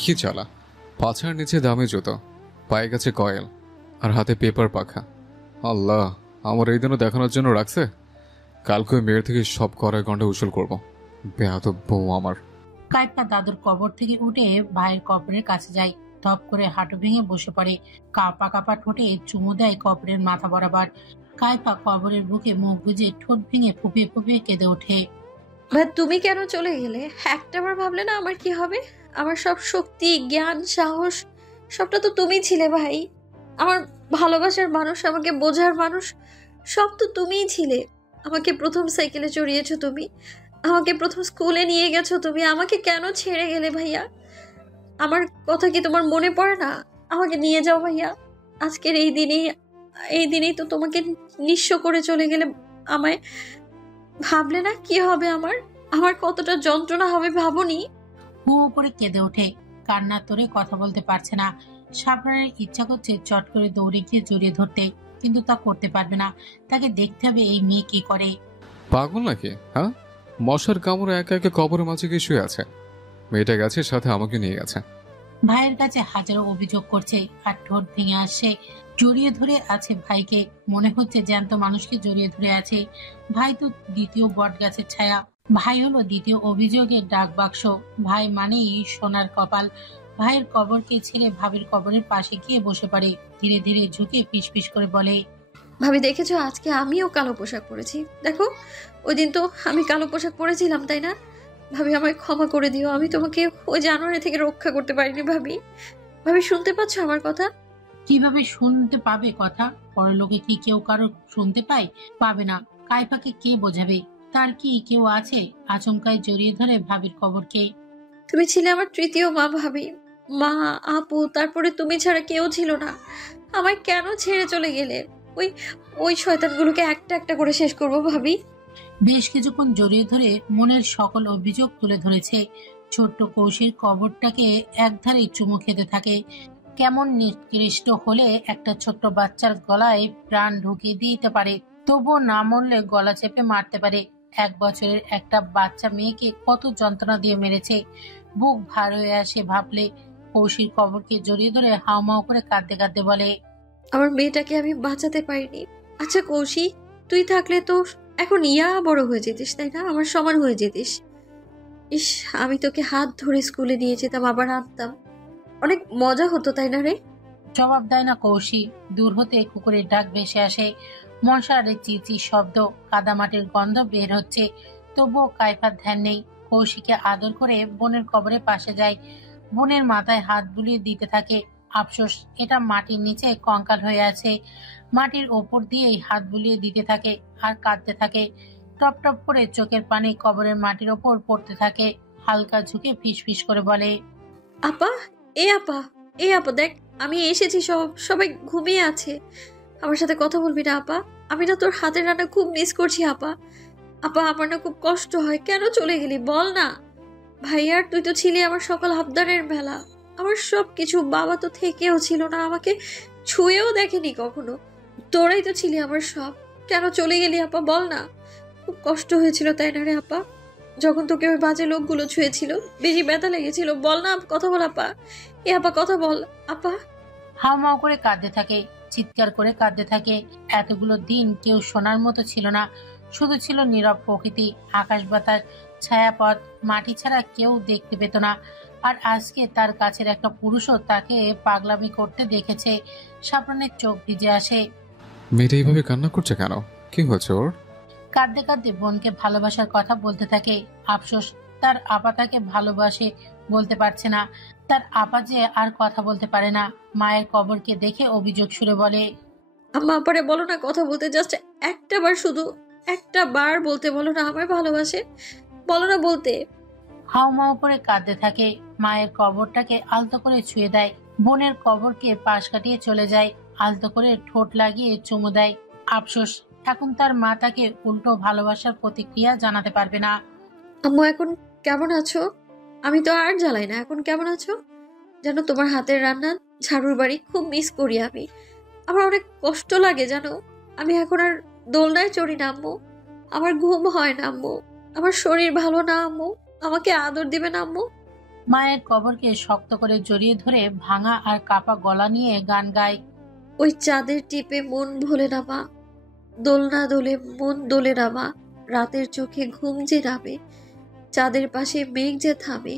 কি চালা, পাছার নিচে দামি জুতো, পায়ে গেছে কয়েল, আর হাতে পেপার পাখা। আল্লাহ, আমার এই দিনও দেখানোর জন্য রাখছে। কালকে ওই মেয়ের থেকে সব কড়ায় গন্ডে উসুল করবো। বেয়াদব বউ আমার। কাইপা দাদুর কবর থেকে উঠে ভাইয়ের কবরের কাছে যায়। ধপ করে হাঁটু ভেঙে বসে পড়ে। কাপা কাপা ঠোঁটে চুমু দেয় কবরের মাথা বরাবর। কাইপা কবরের বুকে মুখ গুজে ঠোঁট ভেঙে ফুপিয়ে ফুপিয়ে কেঁদে ওঠে। ভাই তুমি কেন চলে গেলে? একটাবার ভাবলে না আমার কি হবে? আমার সব শক্তি, জ্ঞান, সাহস সবটা তো তুমি ছিলে ভাই। আমার ভালোবাসার মানুষ, আমাকে বোঝার মানুষ সব তো তুমিই ছিলে। আমাকে প্রথম সাইকেলে চড়িয়েছো তুমি, আমাকে প্রথম স্কুলে নিয়ে গেছো তুমি। আমাকে কেন ছেড়ে গেলে ভাইয়া? আমার কথা কি তোমার মনে পড়ে না? আমাকে নিয়ে যাও ভাইয়া। আজকের এই দিনেই তো তোমাকে নিঃস্ব করে চলে গেলে আমায় ভাবলে না কি হবে আমার? আমার কতটা যন্ত্রণা হবে ভাবনি? হু হু করে কেঁদে ওঠে। কান্নার তোরে কথা বলতে পারছে না। সাবরানের ইচ্ছা করছে চট করে দৌড়ে গিয়ে জড়িয়ে ধরতে, কিন্তু তা করতে পারবে না। তাকে দেখতে হবে এই মেয়ে কি করে। পাগল নাকি? হ্যাঁ, মশার কামড়ে একা একা কবরের মাঝে গিয়ে শুয়ে আছে। মেয়েটা গেছে, সাথে আমাকে নিয়ে গেছে। ভাইয়ের কাছে হাজারো অভিযোগ করছে, আর ঠোঁট ভেঙে আসছে। জড়িয়ে ধরে আছে ভাইকে, মনে হচ্ছে জ্যান্ত মানুষকে জড়িয়ে ধরে আছে। ভাই তো দ্বিতীয় বট গাছের ছায়া। ভাই হলো দ্বিতীয় অভিযোগের ডাক বাক্স। ভাই মানেই সোনার কপাল। ভাইয়ের কবরকে ছেড়ে ভাবির কবরের পাশে গিয়ে বসে পড়ে। ধীরে ধীরে ঝুঁকে ফিস ফিস করে বলে, ভাবি দেখেছো আজকে আমিও কালো পোশাক পরেছি? দেখো, ওই দিন তো আমি কালো পোশাক পরেছিলাম, তাই না? ভাবি আমায় ক্ষমা করে দিও, আমি তোমাকে ওই জানোয়ারে থেকে রক্ষা করতে পারিনি ভাবি। ভাবি শুনতে পাচ্ছ আমার কথা? কিভাবে শুনতে পাবে কথা? পরলোকে কি কেউ কারো শুনতে পায়? পাবে না। কাইফাকে কে বোঝাবে? তার কি কেউ আছে? আচমকায় জড়িয়ে ধরে ভাবির কবরকে। তুমি ছিলে আমার তৃতীয় মা ভাবি। মা, আপু, তারপরে তুমি ছাড়া কেউ ছিল না। আমায় কেন ছেড়ে চলে গেলে? ওই ওই শয়তানগুলোকে একটা একটা করে শেষ করবো ভাবি। বেশ কিছুক্ষণ জড়িয়ে ধরে মনের সকল অভিযোগ তুলে ধরেছে। ছোট্ট কৌশির কবরটাকে একধারে চুমু খেতে থাকে। কেমন নিকৃষ্ট হলে একটা ছোট্ট বাচ্চার গলায় প্রাণ ঢুকিয়ে দিতে পারে, তবুও না মরলে গলা চেপে মারতে পারে। 1 বছরের একটা বাচ্চা মেয়েকে কত যন্ত্রণা দিয়ে মেরেছে। বুক ভার হয়ে আসে ভাবলে। কৌশির কবরকে জড়িয়ে ধরে হাউমাউ করে কাঁদতে কাঁদতে বলে, আমার মেয়েটাকে আমি বাঁচাতে পারিনি। আচ্ছা কৌশিক, তুই থাকলে তো এখন বড় হয়ে যেতিস, তাই না? আমার সমান হয়ে যেতিস। ইস, আমি তোকে হাত ধরে স্কুলে নিয়ে যেতাম, আবার আনতাম। অনেক মজা হতো, তাই না রে? জবাব দেয় না কৌশিক। দূর হতে কুকুরের ডাক ভেসে আসে। মশারের চিচি শব্দ, কাদামাটির গন্ধ বের হচ্ছে। তবুও কাইফার ধ্যান নেই। কৌশিককে আদর করে বোনের কবরের পাশে যায়। বোনের মাথায় হাত বুলিয়ে দিতে থাকে। আফসোস, এটা মাটির নিচে কঙ্কাল হয়ে আছে। মাটির ওপর দিয়েই হাত বুলিয়ে দিতে থাকে আর কাঁদতে থাকে। টপ টপ করে চোখের পানি কবরের মাটির ওপর পড়তে থাকে। হালকা ঝুঁকে ফিস ফিস করে বলে, আপা, আপা, আপা দেখ, আমি এসেছি। সবাই ঘুমিয়ে আছে। আমার সাথে কথা বলবি না আপা? আমি না তোর হাতের রান্না খুব মিস করছি আপা। আপা, আমার না খুব কষ্ট হয়। কেন চলে গেলি বল না? ভাইয়ার, তুই তো ছিলি আমার সকল আবদারের মেলা, আমার সব কিছু। বাবা তো থেকেও ছিল না, আমাকে ছুঁয়েও দেখেনি কখনো। তোরাই তো ছিলি আমার সব। কেন চলে গেলি আপা বল না? খুব কষ্ট হয়েছিল তাই না রে আপা? যখন তোকে ওই বাজে লোকগুলো ছুঁয়েছিল, বেশি ব্যথা লেগেছিল? বল না, কথা বল আপা। আপা কথা বল আপা। হাউমাউ করে কাঁদতে থাকে, চিৎকার করে কাঁদতে থাকে। এতগুলো দিন কেউ শোনার মতো ছিল না। শুধু ছিল নীরব প্রকৃতি, আকাশ বাতাস, ছায়াপথ, মাটি ছাড়া কেউ দেখতে পেত না। আর আজকে তার কাছের একটা পুরুষও তাকে পাগলামি করতে দেখেছে। সাবরানের চোখ ভিজে আসে। মেয়েটা এইভাবে কান্না করছে কেন? কি হয়েছে ওর? কাঁদতে কাঁদতে বোনকে ভালোবাসার কথা বলতে থাকে। আফসোস, তার আপা তাকে ভালোবাসে বলতে পারছে না। তার আপা যে আর কথা বলতে পারে না। মায়ের কবরকে দেখে অভিযোগ সুরে বলে, আম্মা, আপারে বলো না কথা বলতে। জাস্ট একটা বার, শুধু একটা বার বলতে বলো না আমায় ভালোবাসে। বলো না বলতে। হাউমাউ করে কাঁদতে থাকে। মায়ের কবরটাকে আলতো করে ছুঁয়ে দেয়। বোনের কবরকে পাশ কাটিয়ে চলে যায়। আলতো করে ঠোঁট লাগিয়ে চুমু দেয়। আফসোস, এখন তার মা তাকে উল্টো ভালোবাসার প্রতিক্রিয়া জানাতে পারবে না। আম্মু, এখন কেমন আছো? আমি তো আর জ্বালাই না। এখন কেমন আছো? জানো, তোমার হাতের রান্না, ঝাড়ুর বাড়ি খুব মিস করি আমি। আমার অনেক কষ্ট লাগে জানো। আমি এখন আর দোলনায় চড়ি না আম্মু। আমার ঘুম হয় না আম্মু। আমার শরীর ভালো না আম্মু। আমাকে আদর দিবে না আম্মু? মায়ের কবরকে শক্ত করে জড়িয়ে ধরে ভাঙা আর কাপা গলা নিয়ে গান গায়। ওই চাঁদের টিপে মন ভোলে না মা, দোলনা দোলে মন দোলে না মা, রাতের চোখে ঘুম যে নামে, চাঁদের পাশে মেঘ যে থামে,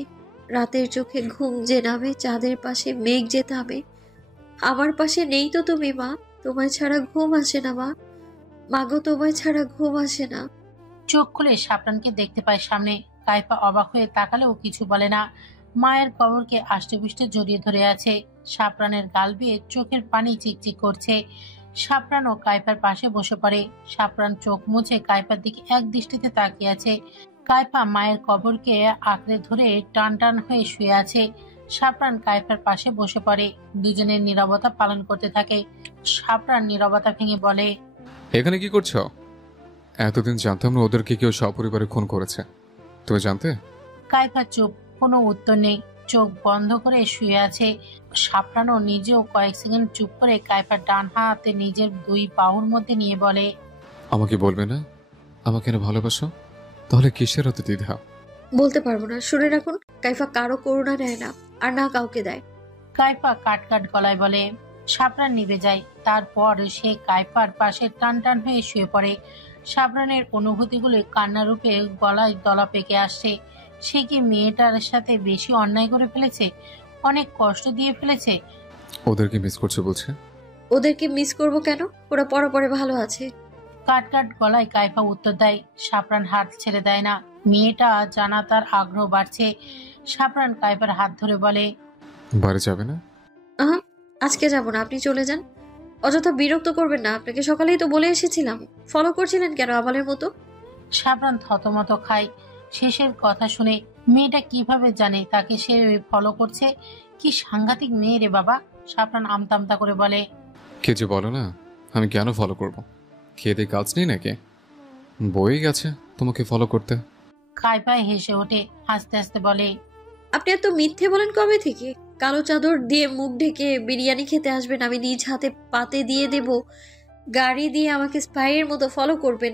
রাতের চোখে ঘুম যে নামে, চাঁদের পাশে মেঘ যে থামে। আমার পাশে নেই তো তুমি মা, তোমায় ছাড়া ঘুম আসে না মা, মাগো তোমায় ছাড়া ঘুম আসে না। চোখ খুলে শাপরানকে দেখতে পায় সামনে। কাইফা অবাক হয়ে তাকালেও কিছু বলে না। মায়ের কবরকে আষ্টেপৃষ্টে জড়িয়ে ধরে আছে। শাপরানের গাল বেয়ে চোখের পানি চিকচিক করছে। শাপরান ও কাইফার পাশে বসে পড়ে। শাপরান চোখ মুছে কাইফার দিকে এক দৃষ্টিতে তাকিয়ে আছে। কাইফা মায়ের কবরকে আঁকড়ে ধরে টান টান হয়ে শুয়ে আছে। শাপরান কাইফার পাশে বসে পড়ে। দুজনের নীরবতা পালন করতে থাকে। শাপরান নীরবতা ভেঙে বলে, এখানে কি করছো? এতদিন জানতাম না ওদেরকে কেউ সপরিবারে খুন করেছে। তুমি জানতে? কাইফা চুপ, কোনো উত্তর নেই। চোখ বন্ধ করে শুয়ে আছে। শাপরানও নিজেও কয়েক সেকেন্ড চুপ করে কাইফার ডান হাতে নিজের দুই বাহুর মধ্যে নিয়ে বলে, আমাকে বলবে না আমাকে না ভালোবাসো? তাহলে কিসের হতে দ্বিধা? বলতে পারবো না, শুনে রাখুন, কাইফা কারো করুণা নেয় না, আর না কাউকে দেয়। কাইফা কাট কাট গলায় বলে। শাপরান নিভে যায়। তারপর সে কাইফার পাশে টান টান হয়ে শুয়ে পড়ে। শাপরানের অনুভূতিগুলো কান্নারূপে গলায় দলা পেকে আসছে। সে কি মেয়েটার সাথে বেশি অন্যায় করে ফেলেছে? অনেক কষ্ট দিয়ে ফেলেছে? ওদেরকে মিস করছো বলছে? ওদেরকে মিস করব কেন? ওরা পরে ভালো আছে। কাট কাট গলায় কাইফা উত্তর দেয়। শাপরান হাত ছেড়ে দেয় না। মেয়েটা জানা তার আগ্রহ বাড়ছে। শাপরান কাইফার হাত ধরে বলে, বাড়ি যাবে না? আহা, আজকে যাব না, আপনি চলে যান। অযথা বিরক্ত করবেন না, আপনাকে সকালেই তো বলে এসেছিলাম। ফলো করছিলেন কেন আবালের মতো? শাপরান থতমত খায় শেষের কথা শুনে। মেয়েটা কিভাবে জানে তাকে সে ফলো করছে? কি সাংঘাতিক মেয়ে রে বাবা। শাপরান আমতামতা করে বলে, কে যে বলো না, আমি কেন ফলো করব? খেয়ে কাজ নেই নাকি? বই গেছে তোমাকে ফলো করতে। কাইফায় হেসে ওঠে, হাসতে হাসতে বলে, আপনি এত মিথ্যে বলেন কবে থেকে? কালো চাদর দিয়ে মুখ ঢেকে বিরিয়ানি খেতে আসবেন, আমি নিজ হাতে পাতে দিয়ে দেব, গাড়ি দিয়ে আমাকে স্পাইয়ের মতো ফলো করবেন,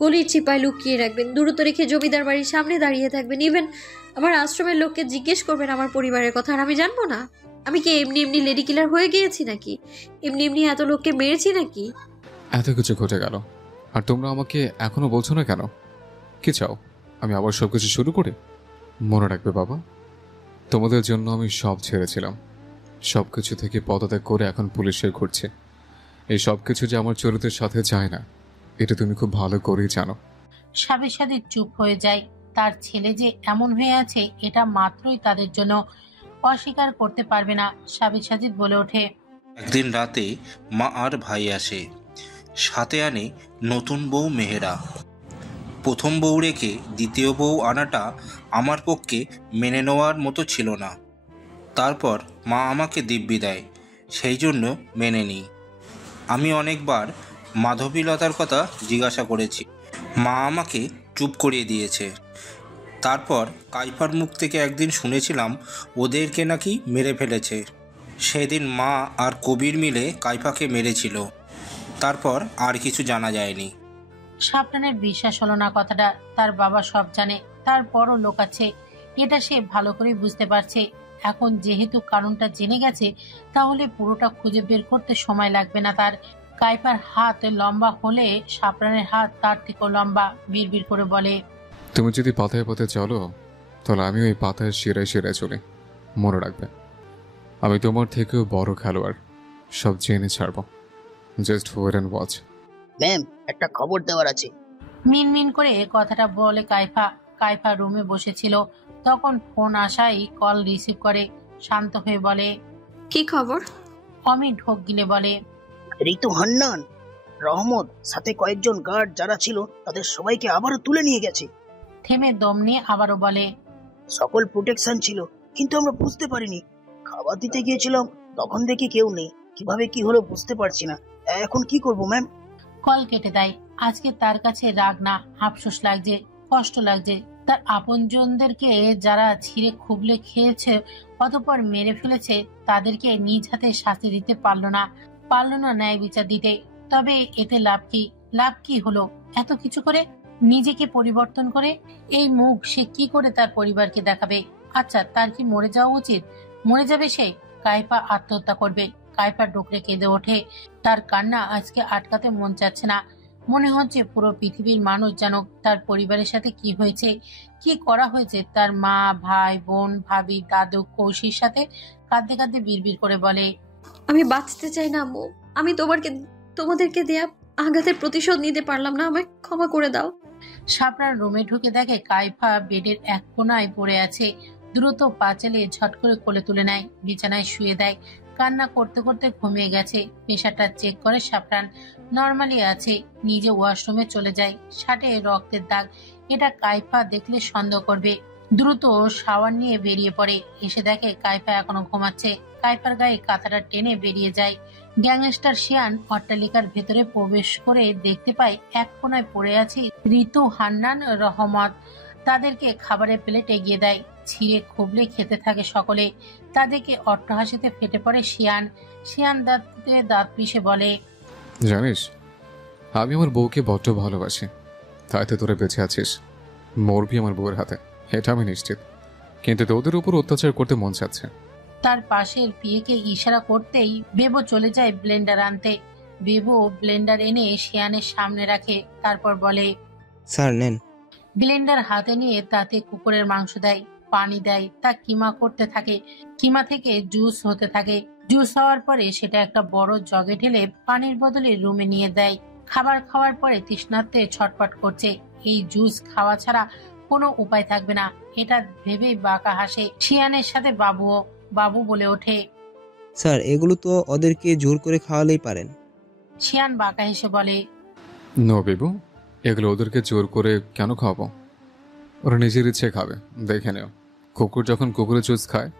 গলির চিপায় লুকিয়ে রাখবেন, দূরত্ব রেখে জমিদার বাড়ির সামনে দাঁড়িয়ে থাকবেন, ইভেন আমার আশ্রমের লোককে জিজ্ঞেস করবেন আমার পরিবারের কথা, আর আমি জানবো না? আমি কি এমনি এমনি লেডি কিলার হয়ে গিয়েছি নাকি? এমনি এমনি এত লোককে মেরেছি নাকি? এত কিছু ঘটে গেল আর তোমরা আমাকে এখনো বলছো না কেন? কি চাও আমি আবার সবকিছু শুরু করি? মনে রাখবে বাবা, তোমাদের জন্য আমি সব ছেড়েছিলাম। সবকিছু থেকে পদত্যাগ করে এখন পুলিশে ঘুরছে। এই সবকিছু যে আমার চরিত্রের সাথে যায় না, এটা তুমি খুব ভালো করেই জানো। সাথে সাথে চুপ হয়ে যায়। তার ছেলে যে এমন হয়ে আছে এটা মাত্রই তাদের জন্য অস্বীকার করতে পারবে না। সাবিত সাজিদ বলে ওঠে, একদিন রাতে মা আর ভাই আসে, সাথে আনে নতুন বউ মেহেরা। প্রথম বউ রেখে দ্বিতীয় বউ আনাটা আমার পক্ষে মেনে নেওয়ার মতো ছিল না। তারপর মা আমাকে দিব্যি দেয়, সেই জন্য মেনে নিই। আমি অনেকবার মাধবীলতার কথা জিজ্ঞাসা করেছি, মা আমাকে চুপ করিয়ে দিয়েছে। তারপর কাইফার মুখ থেকে একদিন শুনেছিলাম ওদেরকে নাকি মেরে ফেলেছে। সেদিন মা আর কবির মিলে কাইফাকে মেরেছিল। তারপর আর কিছু জানা যায়নি। শাপরানের বিশ্বাস হলো না কথাটা। তার বাবা সব জানে, তারপরও লোকাচ্ছে। এটা সে ভালো করে বুঝতে পারছে। এখন যেহেতু কারণটা জেনে গেছে, তাহলে পুরোটা খুঁজে বের করতে সময় লাগবে না তার। কাইফার হাত লম্বা হলে শাপরানের হাত তার থেকেও লম্বা। বিড়বিড় করে বলে, তুমি যদি পাতায় পাতায় চলো, তাহলে আমি ওই পাতায় শিরায় শিরায় চলি। মনে রাখবে, আমি তোমার থেকেও বড় খেলোয়াড়। সব জেনে ছাড়বো। Just wait and watch. Ma'am, একটা খবর দেওয়ার আছে। মিনমিন করে কথাটা বলে কাইফা। কাইফা রুমে বসেছিল, তখন ফোন আসাই কল রিসিভ করে। শান্ত হয়ে বলে, কি খবর? অমি ঢোক গিলে বলে, ঋতু হান্নান, রহমত সাথে কয়েকজন গার্ড যারা ছিল তাদের সবাইকে আবারও তুলে নিয়ে গেছে। থেমে দম নিয়ে আবারও বলে, সকল প্রোটেকশন ছিল, কিন্তু আমরা বুঝতে পারিনি। খাবার দিতে গিয়েছিলাম, তখন দেখি কেউ নেই। কিভাবে কি হলো বুঝতে পারছি না। এখন কি করব ম্যাম? কল কেটে দেয়। আজকে তার কাছে রাগ না, আফসোস লাগছে, কষ্ট লাগছে। তার আপনজনদেরকে যারা ছিঁড়ে খুবলে খেয়েছে, অতঃপর মেরে ফেলেছে, তাদেরকে নিজ হাতে শাস্তি দিতে পারলো না ন্যায় বিচার দিতে। তবে এতে লাভ কি হলো? এত কিছু করে, নিজেকে পরিবর্তন করে এই মুখ সে কি করে তার পরিবারকে দেখাবে? আচ্ছা, তার কি মরে যাওয়া উচিত? মরে যাবে সে? কাইফা আত্মহত্যা করবে? কাইফা ডুকরে কেঁদে ওঠে। তার কান্না আজকে আটকাতে মন চাচ্ছে না। মনে হচ্ছে পুরো পৃথিবীর মানুষ জানুক তার পরিবারের সাথে কি হয়েছে, কি করা হয়েছে। তার মা, ভাই, বোন, ভাবি, দাদু কৌশির সাথে কাঁদতে কাঁদতে বিড়বিড় করে বলে, আমি বাঁচতে চাই না আম্মু। আমি তোমাদেরকে দেয়া আঘাতের প্রতিশোধ নিতে পারলাম না, আমায় ক্ষমা করে দাও। শাবনার রুমে ঢুকে দেখে কাইফা বেডের এক কোনায় পড়ে আছে। দ্রুত পা চালিয়ে ঝট করে কোলে তুলে নেয়, বিছানায় শুয়ে দেয়। কান্না করতে করতে ঘুমিয়ে গেছে। প্রেশারটা চেক করে শাবনান নর্মালি আছে। নিজে ওয়াশরুমে চলে যায়। শার্টে রক্তের দাগ। এটা কাইফা দেখলে সন্দেহ করবে। দ্রুত শাওয়ার নিয়ে বেরিয়ে পড়ে। এসে দেখে কাইফা এখনো ঘুমাচ্ছে। কাইফার গায়ে কাঁথাটা টেনে বেরিয়ে যায়। গ্যাংস্টার শিয়ান অট্টালিকার ভেতরে প্রবেশ করে দেখতে পায় এক কোনায় পড়ে আছে ঋতু, হান্নান, রহমত। তাদেরকে খাবারের প্লেট এগিয়ে দেয়। ছিঁড়ে খুবলে খেতে থাকে সকলে। তাদেরকে অট্টহাসিতে ফেটে পড়ে শিয়ান। শিয়ান দাঁতে দাঁত পিষে বলে, জানিস, আমি আমার বউকে বড্ড ভালোবাসি, তাই তো তোরা বেঁচে আছিস। মরবি আমার বউয়ের হাতে, এটা আমি নিশ্চিত। কিন্তু তোদের উপর অত্যাচার করতে মন চাচ্ছে। তার পাশের পিয়েকে ইশারা করতেই বেবো চলে যায় ব্লেন্ডার আনতে। বেবো ব্লেন্ডার এনে শিয়ানের সামনে রাখে, তারপর বলে, স্যার নেন। ব্লেন্ডার হাতে নিয়ে তাতে কুকুরের মাংস দেয়, পানি দেয়, তা কিমা করতে থাকে। কিমা থেকে জুস হতে থাকে। জুস হওয়ার পরে সেটা একটা বড় জগে ঢেলে পানির বদলে রুমে নিয়ে দেয়। খাবার খাওয়ার পরে তৃষ্ণার্তে ছটফট করছে। এই জুস খাওয়া ছাড়া কোনো উপায় থাকবে না, এটা ভেবেই বাঁকা হাসে। শিয়ানের সাথে বাবুও। বাবু বলে ওঠে, স্যার এগুলো তো ওদেরকে জোর করে খাওয়ালেই পারেন। শিয়ান বাঁকা হেসে বলে, নো বেবু, এগুলো ওদেরকে জোর করে কেন খাওয়াবো? ওরা নিজের ইচ্ছে খাবে, দেখে নেও। কুকুর যখন কুকুরের জুস খায়।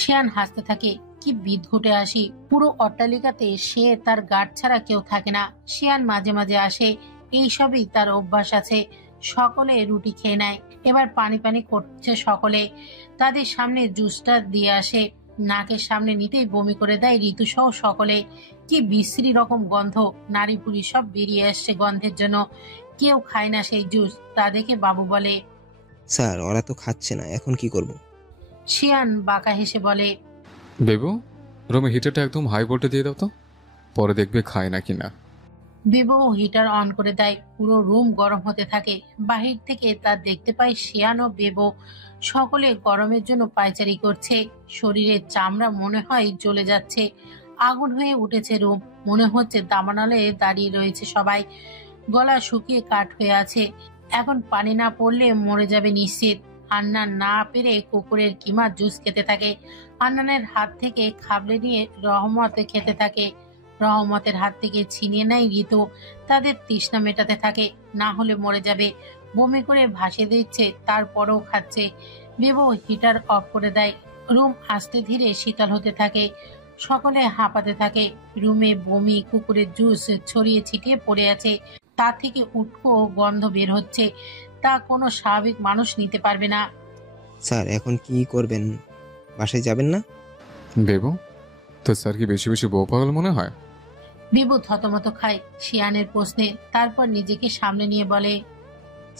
শিয়ান হাসতে থাকে। কি বিদঘুটে আসি। পুরো অট্টালিকাতে সে তার গার্ড ছাড়া কেউ থাকে না। শিয়ান মাঝে মাঝে আসে, এইসবই তার অভ্যাস আছে। সকলে রুটি খেয়ে নেয়। এবার পানি পানি করছে সকলে। তাদের সামনে জুসটা দিয়ে আসে। নাকের সামনে নিতেই বমি করে দেয় ঋতু সহ সকলে। কি বিশ্রী রকম গন্ধ, নারী পুরি সব বেরিয়ে আসছে গন্ধের জন্য। কেউ খায় না সেই জুস। তা দেখে বাবু বলে, স্যার ওরা তো খাচ্ছে না, এখন কি করব? শিয়ান বাঁকা হেসে বলে, বেবু, রুমে হিটারটা একদম হাই ভোল্টে দিয়ে দাও তো, পরে দেখবে খায় না কিনা। বেবো হিটার অন করে দেয়। পুরো রুম গরম হতে থাকে। বাহির থেকে তা দেখতে পায় শিয়ান ও বেবো সকলে গরমের জন্য পায়চারি করছে। শরীরের চামড়া মনে হয় জ্বলে যাচ্ছে। আগুন হয়ে উঠেছে রুম। মনে হচ্ছে দাবানলে দাঁড়িয়ে রয়েছে সবাই। গলা শুকিয়ে কাঠ হয়ে আছে। এখন পানি না পড়লে মরে যাবে নিশ্চিত। হান্নান না পেরে কুকুরের কিমা জুস খেতে থাকে। হান্নানের হাত থেকে খাবলে নিয়ে রহমত খেতে থাকে। রহমতের হাত থেকে ছিনিয়ে নেয় ঋতু। তাদের তৃষ্ণা মেটাতে থাকে, না হলে মরে যাবে। বমি করে ভাসিয়ে দিচ্ছে, তারপরেও খাচ্ছে। বেবো হিটার অফ করে দেয়। রুম আস্তে ধীরে শীতল হতে থাকে। সকলে হাঁপাতে থাকে। রুমে বমি, কুকুরের জুস ছড়িয়ে ছিটিয়ে পড়ে আছে। তা থেকে উটকো গন্ধ বের হচ্ছে। তা কোনো স্বাভাবিক মানুষ নিতে পারবে না। স্যার এখন কি করবেন? বাসায় যাবেন না? বেবু, তো স্যার কি বেশি বেশি বউ পাগল মনে হয়? বেবু থতমত খায় শিয়ানের প্রশ্নে, তারপর নিজেকে সামনে নিয়ে বলে,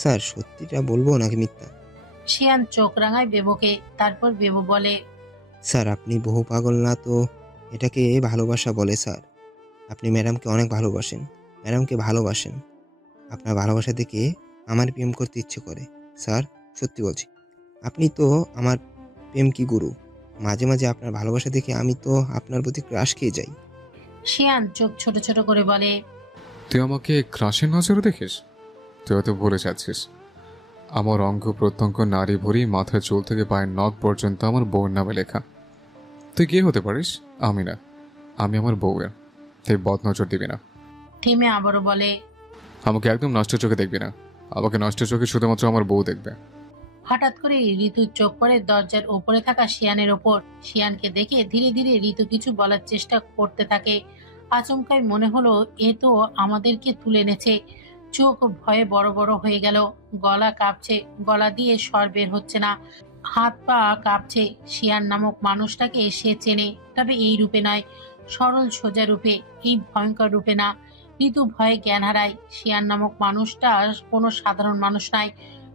স্যার সত্যিটা বলবো নাকি মিথ্যা? শিয়ান চোখ রাঙায় বেবুকে। তারপর বেবু বলে, স্যার আপনি বহু পাগল না তো, এটাকে ভালোবাসা বলে স্যার। আপনি ম্যাডামকে অনেক ভালোবাসেন, ম্যাডামকে ভালোবাসেন। আপনার ভালোবাসা দেখে আমার প্রেম করতে ইচ্ছে করে স্যার, সত্যি বলছি। আপনি তো আমার প্রেম কি গুরু। মাঝে মাঝে আপনার ভালোবাসা দেখে আমি তো আপনার প্রতি ক্রাশ খেয়ে যাই। শিয়ান চোখ ছোট ছোট করে বলে, তুই আমাকে ক্রাশের নজরে দেখিস? তুই হয়তো ভুলে যাচ্ছিস, আমার অঙ্গ প্রত্যঙ্গ নারী ভরি, মাথার চুল থেকে পায়ের নখ পর্যন্ত আমার বউয়ের নামে লেখা। তুই কে হতে পারিস? আমি না, আমি আমার বউয়ের। তুই বদ নজর দিবি না। থেমে আবারও বলে, আমাকে একদম নষ্ট চোখে দেখবি না। আমাকে নষ্ট চোখে শুধুমাত্র আমার বউ দেখবে। হঠাৎ করে ঋতুর চোখ পড়ে দরজার উপরে থাকা শিয়ানের ওপর। শিয়ানকে দেখে ধীরে ধীরে ঋতু কিছু বলার চেষ্টা করতে থাকে। আচমকাই মনে হলো এ তো আমাদেরকে তুলে এনেছে। চোখ ভয়ে বড় বড় হয়ে গেল। গলা কাঁপছে, গলা দিয়ে স্বর বের হচ্ছে না। হাত পা কাঁপছে। শিয়ান নামক মানুষটাকে সে চেনে, তবে এই রূপে নয়। সরল সোজা রূপে, এই ভয়ঙ্কর রূপে না। ঋতু ভয়ে জ্ঞান হারায়। শিয়ান নামক মানুষটা কোনো সাধারণ মানুষ নয়।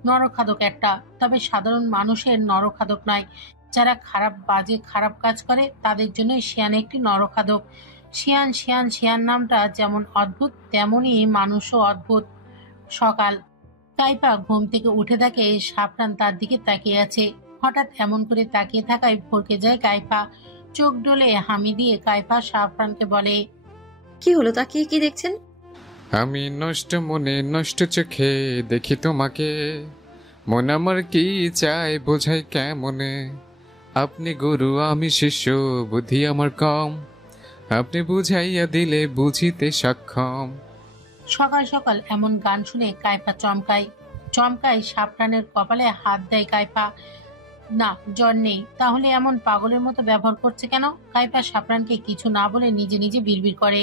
নরখাদক একটা, তবে সাধারণ মানুষের নরখাদক নয়। যারা খারাপ বাজে খারাপ কাজ করে তাদের জন্যই শিয়ান একটি নরখাদক। শিয়ান শিয়ান শিয়ান নামটা যেমন অদ্ভুত, তেমনই মানুষও অদ্ভুত। সকাল। কাইপা ঘুম থেকে উঠে দেখে সাফরান তার দিকে তাকিয়ে আছে। হঠাৎ এমন করে তাকিয়ে থাকায় ভরকে যায় কাইপা। চোখ ডলে হামি দিয়ে কাইপা সাফরানকে বলে, কি হলো, তাকিয়ে কি দেখছেন? আমি নষ্ট মনে নষ্ট চোখে দেখি তোমাকে, মন আমার কি চায় বোঝাই কেমনে, আপনি গুরু আমি শিষ্য বুদ্ধি আমার কম, আপনি বুঝাইয়া দিলে বুঝিতে সক্ষম। সকাল সকাল এমন গান শুনে কাইপা চমকায় সাফরানের কপালে হাত দেয় কাইপা। না, জ্বর নেই, তাহলে এমন পাগলের মতো ব্যবহার করছে কেন? কাইপা সাফরানকে কিছু না বলে নিজে নিজে বিড়বিড় করে,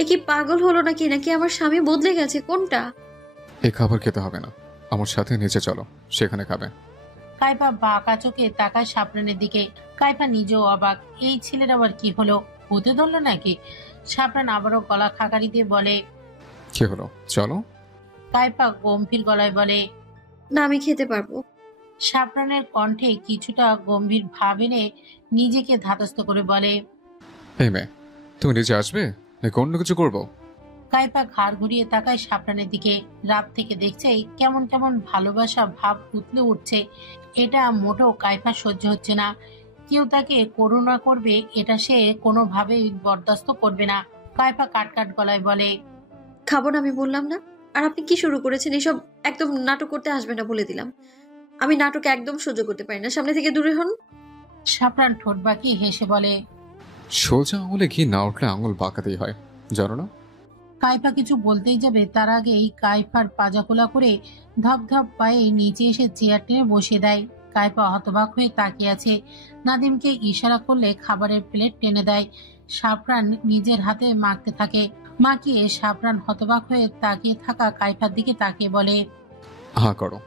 এ কি পাগল হলো নাকি, নাকি আমার স্বামী বদলে গেছে, কোনটা? এই খাবার খেতে হবে না, আমার সাথে নিচে চলো, সেখানে খাবে। কাইপা বাঁকা চোখে তাকায় সাফরানের দিকে। কাইপা নিজেও অবাক, এই ছেলের আবার কি হলো, হতে ধরলো নাকি? সাফরান আবারও গলা খাকারি দিয়ে বলে, কি হলো, চলো। কাইপা গম্ভীর গলায় বলে, না, আমি খেতে পারবো। সাফরানের কণ্ঠে কিছুটা গম্ভীর ভাব এনে নিজেকে ধাতস্থ করে বলে, এই মেয়ে, তুমি নিচে আসবে নাকি অন্য কিছু করবো? কাইপা ঘাড় ঘুরিয়ে তাকায় সাফরানের দিকে। রাত থেকে দেখছে কেমন কেমন ভালোবাসা ভাব উতলে উঠছে। এটা মোটেও কাইপা সহ্য হচ্ছে না। কেউ তাকে করুণা করবে এটা সে কোনোভাবেই বরদাস্ত করবে না। কাইপা কাট গলায় বলে, খাবো না, আমি বললাম না। আর আপনি কি শুরু করেছেন এসব? একদম নাটক করতে আসবে না বলে দিলাম। আমি নাটক একদম সহ্য করতে পারি না, সামনে থেকে দূরে হন। সাফরান ঠোঁট বাঁকিয়ে হেসে বলে, সোজা আঙুলে ঘি না উঠলে আঙুল বাঁকাতেই হয়, জানো না? কাইপা কিছু বলতেই যাবে তার আগেই কাইপার পাজা খোলা করে ধপ ধপ পায়ে নিচে এসে চেয়ার টেনে বসিয়ে দেয়। কাইপা হতবাক হয়ে তাকিয়ে আছে। নাদিমকে ইশারা করলে খাবারের প্লেট টেনে দেয়। সাফরান নিজের হাতে মাখতে থাকে। মাখিয়ে সাফরান হতবাক হয়ে তাকিয়ে থাকা কাইপার দিকে তাকিয়ে বলে, হ্যাঁ করো।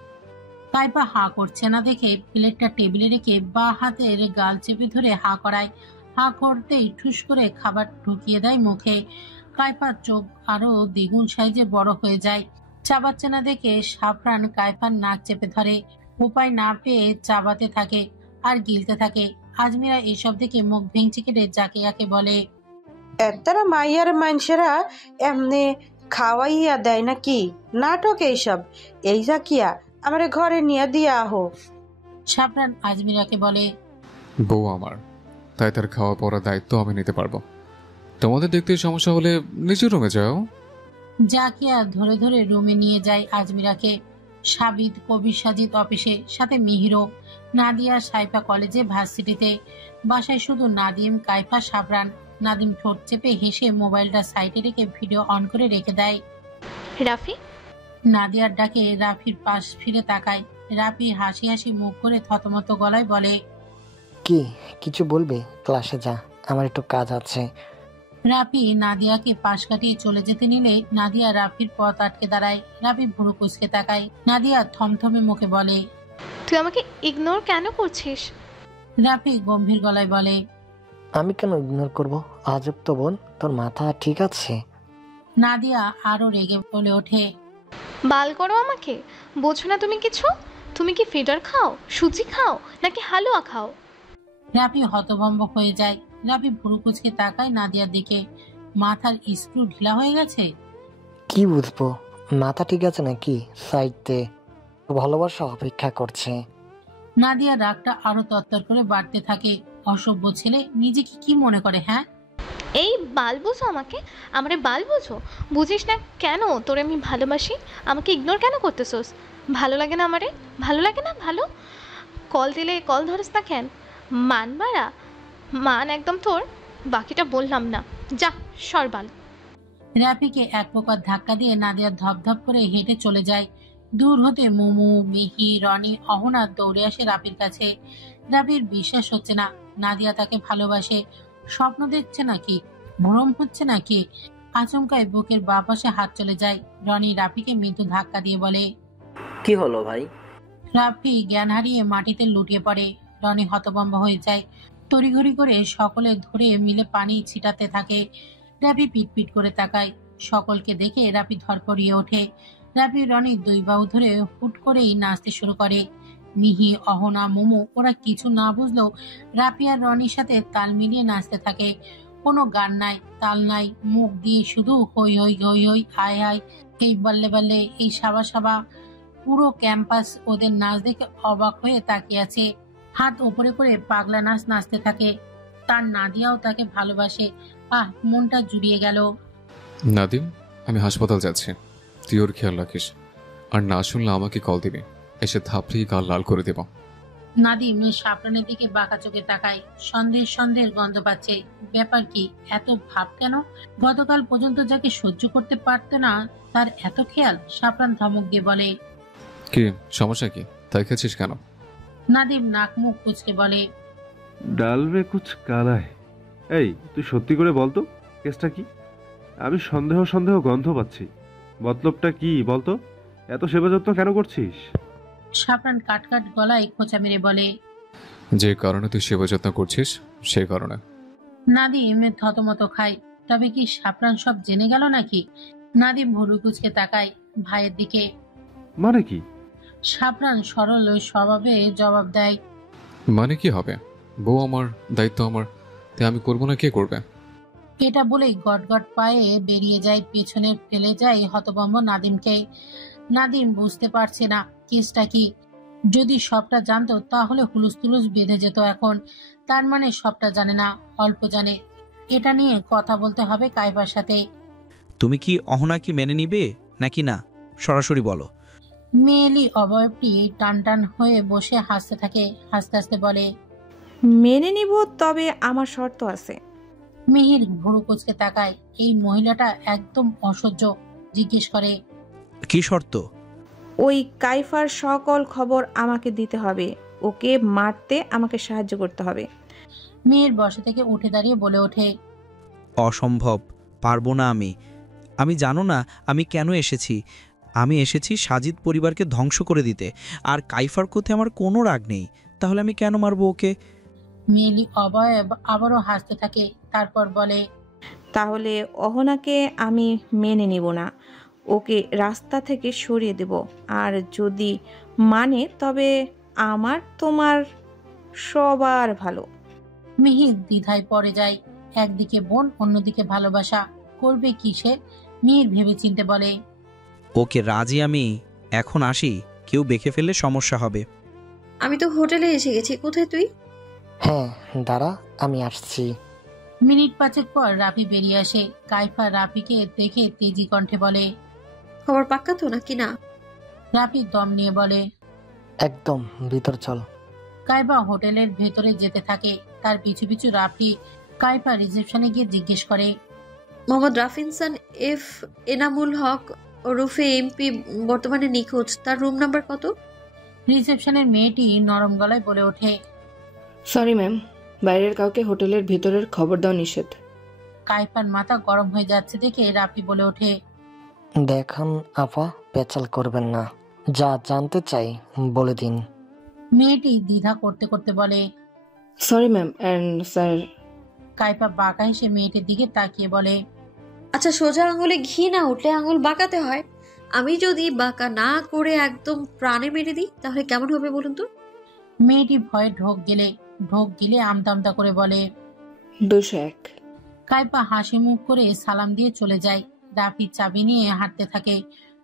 কাইপা হাঁ করছে না দেখে প্লেটটা টেবিলে রেখে বা হাতের গাল চেপে ধরে হাঁ করায়। হাঁ করতেই ঠুস করে খাবার ঢুকিয়ে দেয় মুখে। কাইপার চোখ আরো দ্বিগুণ সাইজে বড় হয়ে যায়। চাবাচ্ছে না দেখে সাফরান কাইপার নাক চেপে ধরে। উপায় না পেয়ে চাবাতে থাকে আর গিলতে থাকে। আজমিরা এসব দেখে মুখ ভেঙচি কেটে যাকে যাকে বলে, একতারা মাইয়ার মানুষেরা এমনি খাওয়াইয়া দেয় নাকি? নাটক এইসব। এই জাকিয়া আমার ঘরে নিয়ে দিয়া আহো। সাফরান আজমিরাকে বলে, বউ আমার, তাই তার খাওয়া পড়ার দায়িত্ব আমি নিতে পারবো। তোমাদের দেখতে সমস্যা হলে নিচের রুমে যাও। জাকিয়া ধরে ধরে রুমে নিয়ে যায় আজমিরাকে। সাবিদ কবির সাজিদ অফিসে, সাথে মিহিরও। নাদিয়া সাইফা কলেজে ভার্সিটিতে। বাসায় শুধু নাদিম, কাইফা, সাবরান। নাদিম ঠোঁট চেপে হেসে মোবাইলটা সাইডে রেখে ভিডিও অন করে রেখে দেয়। রাফি, নাদিয়ার ডাকে রাফির পাশ ফিরে তাকায়। রাফি হাসি হাসি মুখ করে থতমত গলায় বলে, কি কিছু বলবে? ক্লাসে যা, আমার একটু কাজ আছে। রাফি নাদিয়াকে পাশ কাটিয়ে চলে যেতে নিলে নাদিয়া রাফির পথ আটকে দাঁড়ায়। রাফি ভুরু কুঁচকে তাকায়। নাদিয়া থমথমে মুখে বলে, তুই আমাকে ইগনোর কেন করছিস? রাফি গম্ভীর গলায় বলে, আমি কেন ইগনোর করব? আজব তো বোন, তোর মাথা ঠিক আছে? নাদিয়া আরো রেগে বলে ওঠে, বাল করো আমাকে? বোঝো না তুমি কিছু? তুমি কি ফিডার খাও, সুজি খাও, নাকি হালুয়া খাও? রাফি হতভম্ব হয়ে যায়। রাফি ভুরু কুঁচকে তাকায় নাদিয়ার দিকে। মাথার স্ক্রু ঢিলা হয়ে গেছে। কি বুঝবো, মাথা ঠিক আছে নাকি? সাইডতে ভালোবাসা অপেক্ষা করছে। নাদিয়া রাগটা আরো তত্তর করে বাড়তে থাকে। অসভ্য ছেলে, নিজেকে কি মনে করে? হ্যাঁ, এই বাল বুঝো আমাকে? আমারে বাল বুঝো? বুঝিস না কেন তোরে আমি ভালোবাসি? আমাকে ইগনোর কেন করতেছোস? ভালো লাগে না আমারে? ভালো লাগে না? ভালো কল দিলে কল ধরস না কেন? মান বাড়া, মান একদম তোর। বাকিটা বললাম না, যা সরবাল। রাফিকে এক প্রকার ধাক্কা দিয়ে নাদিয়া ধপধপ করে হেঁটে চলে যায়। দূর হতে মুমু, মিহি, রনি, অহনা দৌড়ে আসে রাফির কাছে। রাফির বিশ্বাস হচ্ছে না নাদিয়া তাকে ভালোবাসে। স্বপ্ন দেখছে নাকি, ভ্রম হচ্ছে নাকি? আচমকায় বুকের বাঁ পাশে হাত চলে যায়। রনি রাফিকে মৃদু ধাক্কা দিয়ে বলে, কি হলো ভাই? রাফি জ্ঞান হারিয়ে মাটিতে লুটিয়ে পড়ে। রনি হতভম্ব হয়ে যায়। তড়িঘড়ি করে সকলে ধরে মিলে পানি ছিটাতে থাকে। রাফি পিটপিট করে তাকায়। সকলকে দেখে রাফি ধরপড়িয়ে ওঠে। রাফি রনি দুই বাহু ধরে হুট করেই নাচতে শুরু করে। মিহি, অহনা, মোমো ওরা কিছু না বুঝলেও রাফি আর রনির সাথে তাল মিলিয়ে নাচতে থাকে। কোনো গান নাই, তাল নাই, মুখ দিয়ে শুধু হই হই হই হই, হায় হায়, এই বাল্লে বাল্লে, এই সাবা সাবা। পুরো ক্যাম্পাস ওদের নাচ দেখে অবাক হয়ে তাকিয়ে আছে। হাত উপরে করে পাগলা নাচ নাচতে থাকে। তার নাদিয়াও তাকে ভালোবাসে। মনটা জুড়িয়ে গেল। নাদিম, আমি হাসপাতাল যাচ্ছি, তুই ওর খেয়াল রাখিস। আর না শুনলে আমাকে কল দিবি, এসে থাপড়িয়ে গাল লাল করে দেব। নাদিম সাপরানের দিকে বাঁকা চোখে তাকায়। সন্দেহের গন্ধ পাচ্ছে। ব্যাপার কি? এত ভাব কেন? গতকাল পর্যন্ত যাকে সহ্য করতে পারত না তার এত খেয়াল? সাপরান ধমক দিয়ে বলে। কি সমস্যা কি? তাই খেয়েছিস কেন? নাদিম নাক মুখ কুচকে বলে, ডাল মে কুছ কালা है। এই তুই সত্যি করে বলতো কেসটা কি? আমি সন্দেহ গন্ধ পাচ্ছি। মতলবটা কি বলতো? এত সেবা যত্ন কেন করছিস? সাপরান কাটকাট গলায় খোঁচা মেরে বলে, যে কারণে তুই সেবা যত্ন করছিস সেই কারণে। নাদিম থতমত খায়। তবে কি সাপরান সব জেনে গেল নাকি? নাদিম ভুরু কুচকে তাকায় ভাইয়ের দিকে। মানে কি? সাপরান সরল স্বভাবে জবাব দেয়, মানে কি হবে? বউ আমার, দায়িত্ব আমার, তাই আমি করবো না কে করবে? এটা বলেই গটগট পায়ে বেরিয়ে যায়, পেছনে ফেলে যায় হতভম্ব নাদিমকে। নাদিম বুঝতে পারছে না কেসটা কি। যদি সবটা জানতো তাহলে হুলুস বেঁধে যেত এখন। তার মানে সবটা জানে না, অল্প জানে। এটা নিয়ে কথা বলতে হবে কাইফার সাথে। তুমি কি অহনাকে মেনে নিবে নাকি না, সরাসরি বলো। মেয়েলি অবয়বটি টান টান হয়ে বসে হাসতে থাকে। হাসতে হাসতে বলে, মেনে নিব, তবে আমার শর্ত আছে। মিহির ভুরু কুচকে তাকায়। এই মহিলাটা একদম অসহ্য। জিজ্ঞেস করে, কি শর্ত? ওই কাইফার সকল খবর আমাকে দিতে হবে। ওকে মারতে আমাকে সাহায্য করতে হবে। মেয়ের বসা থেকে উঠে দাঁড়িয়ে বলে ওঠে, অসম্ভব, পারবো না আমি জানো না আমি কেন এসেছি। আমি এসেছি সাজিদ পরিবারকে ধ্বংস করে দিতে। আর কাইফার কোতে আমার কোনো রাগ নেই, তাহলে আমি কেন মারবো ওকে? মেয়েলি অবয়ব আবারও হাসতে থাকে। তারপর বলে, তাহলে অহনাকে আমি মেনে নিব না, ওকে রাস্তা থেকে সরিয়ে দেব। আর যদি মানে তবে আমার তোমার সবার ভালো। মিহির দ্বিধায় পড়ে যায়। একদিকে বোন, অন্যদিকে ভালোবাসা। করবে কি সে? মিহির ভেবে চিনতে বলে, ওকে রাজি আমি। এখন আসি, কেউ দেখে ফেললে সমস্যা হবে। আমি তো হোটেলে এসে গেছি। কোথায় তুই? হ্যাঁ দাঁড়া, আমি আসছি। মিনিট পাঁচেক পর রাফি বেরিয়ে আসে। কাইফা রাফিকে দেখে তেজি কণ্ঠে বলে, খবর পাক্কা তো নাকি না? রাফি দম নিয়ে বলে, একদম, ভিতর চল। কাইফা হোটেলের ভেতরে যেতে থাকে। তার পিছু পিছু রাফি। কাইফা রিসেপশনে গিয়ে জিজ্ঞেস করে, মোহাম্মদ রাফিনসান এফ এনামুল হক ওরফে এমপি বর্তমানে নিখোঁজ। তার রুম নাম্বার কত? রিসেপশনের মেয়েটি নরম গলায় বলে ওঠে, সরি ম্যাম, বাইরের কাউকে হোটেলের ভিতরের খবর দেওয়া নিষেধ। কাইফার মাথা গরম হয়ে যাচ্ছে দেখে রাফি বলে ওঠে, দেখান আপা, পেঁচাল করবেন না, যা জানতে চাই বলে দিন। মেয়েটি দ্বিধা করতে করতে বলে, সরি ম্যাম অ্যান্ড স্যার। কাইফা বাঁকা হেসে মেয়েটির দিকে তাকিয়ে বলে, আচ্ছা, সোজা আঙুলে ঘি না উঠলে আঙুল বাঁকাতে হয়। আমি যদি বাঁকা না করে একদম প্রাণে মেরে দিই তাহলে কেমন হবে বলুন তো? মেয়েটি ভয়ে ঢোক গিলে আমতা করে বলে, 201। কাইফা হাসি মুখ করে সালাম দিয়ে চলে যায়। রাফি চাবি নিয়ে হাঁটতে থাকে।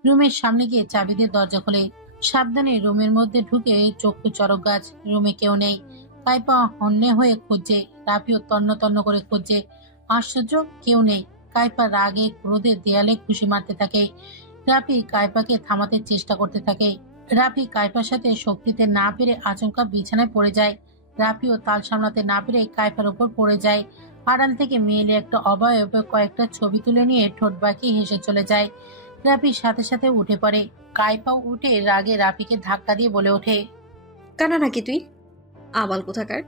রুমের সামনে গিয়ে চাবি দিয়ে দরজা খোলে। সাবধানে রুমের মধ্যে ঢুকে চক্ষু চড়ক গাছ। রুমে কেউ নেই। কাইফা হন্যে হয়ে খুঁজছে। রাফিও তন্ন করে খুঁজছে। আশ্চর্য, কেউ নেই। কাইফা রাগে ক্রোধে দেয়ালে খুশি মারতে থাকে। রাফি কাইফাকে থামাতে চেষ্টা করতে থাকে। রাফি কাইফার সাথে শক্তিতে না পেরে আচমকা বিছানায় পড়ে যায়। রাফিও তাল সামলাতে না পেরে কাইফার উপর পড়ে যায়। আড়াল থেকে মেয়েলে একটা অবয়ব কয়েকটা ছবি তুলে নিয়ে ঠোঁট বাঁকিয়ে হেসে চলে যায়। রাফির সাথে সাথে উঠে পড়ে। কাইফাও উঠে রাগে রাফিকে ধাক্কা দিয়ে বলে ওঠে, কানা নাকি তুই, আবাল কোথাকার।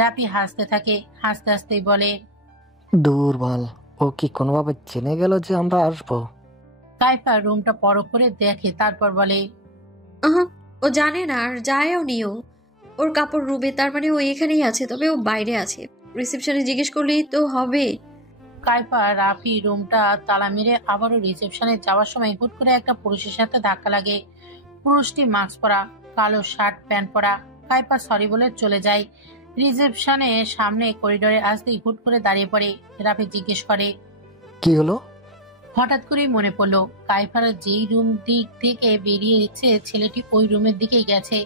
রাফি হাসতে থাকে। হাসতে হাসতেই বলে, দুর্বল, ও কি কোনোভাবে জেনে গেল যে আমরা আসবো? কাইফা রুমটা পরখ করে দেখে, তারপর বলে, ও জানে না আর যায়ও নিও। ওর কাপড় রুমে, তার মানে ও এখানেই আছে, তবে ও বাইরে আছে। রিসেপশনে জিজ্ঞেস করলেই তো হবে। কাইফা রাফি রুমটা তালা মেরে আবারও রিসেপশনে যাওয়ার সময় হুট করে একটা পুরুষের সাথে ধাক্কা লাগে। পুরুষটি মাস্ক পরা, কালো শার্ট প্যান্ট পরা। কাইফা সরি বলে চলে যায়। রিসেপশনে সামনে করিডোরে আসতেই হুট করে দাঁড়িয়ে পড়ে। রাফি জিজ্ঞেস করে, কি হলো? হঠাৎ করেই মনে পড়লো কাইফার যেই রুম দিক থেকে বেরিয়েছে ছেলেটি ওই রুমের দিকেই গেছে।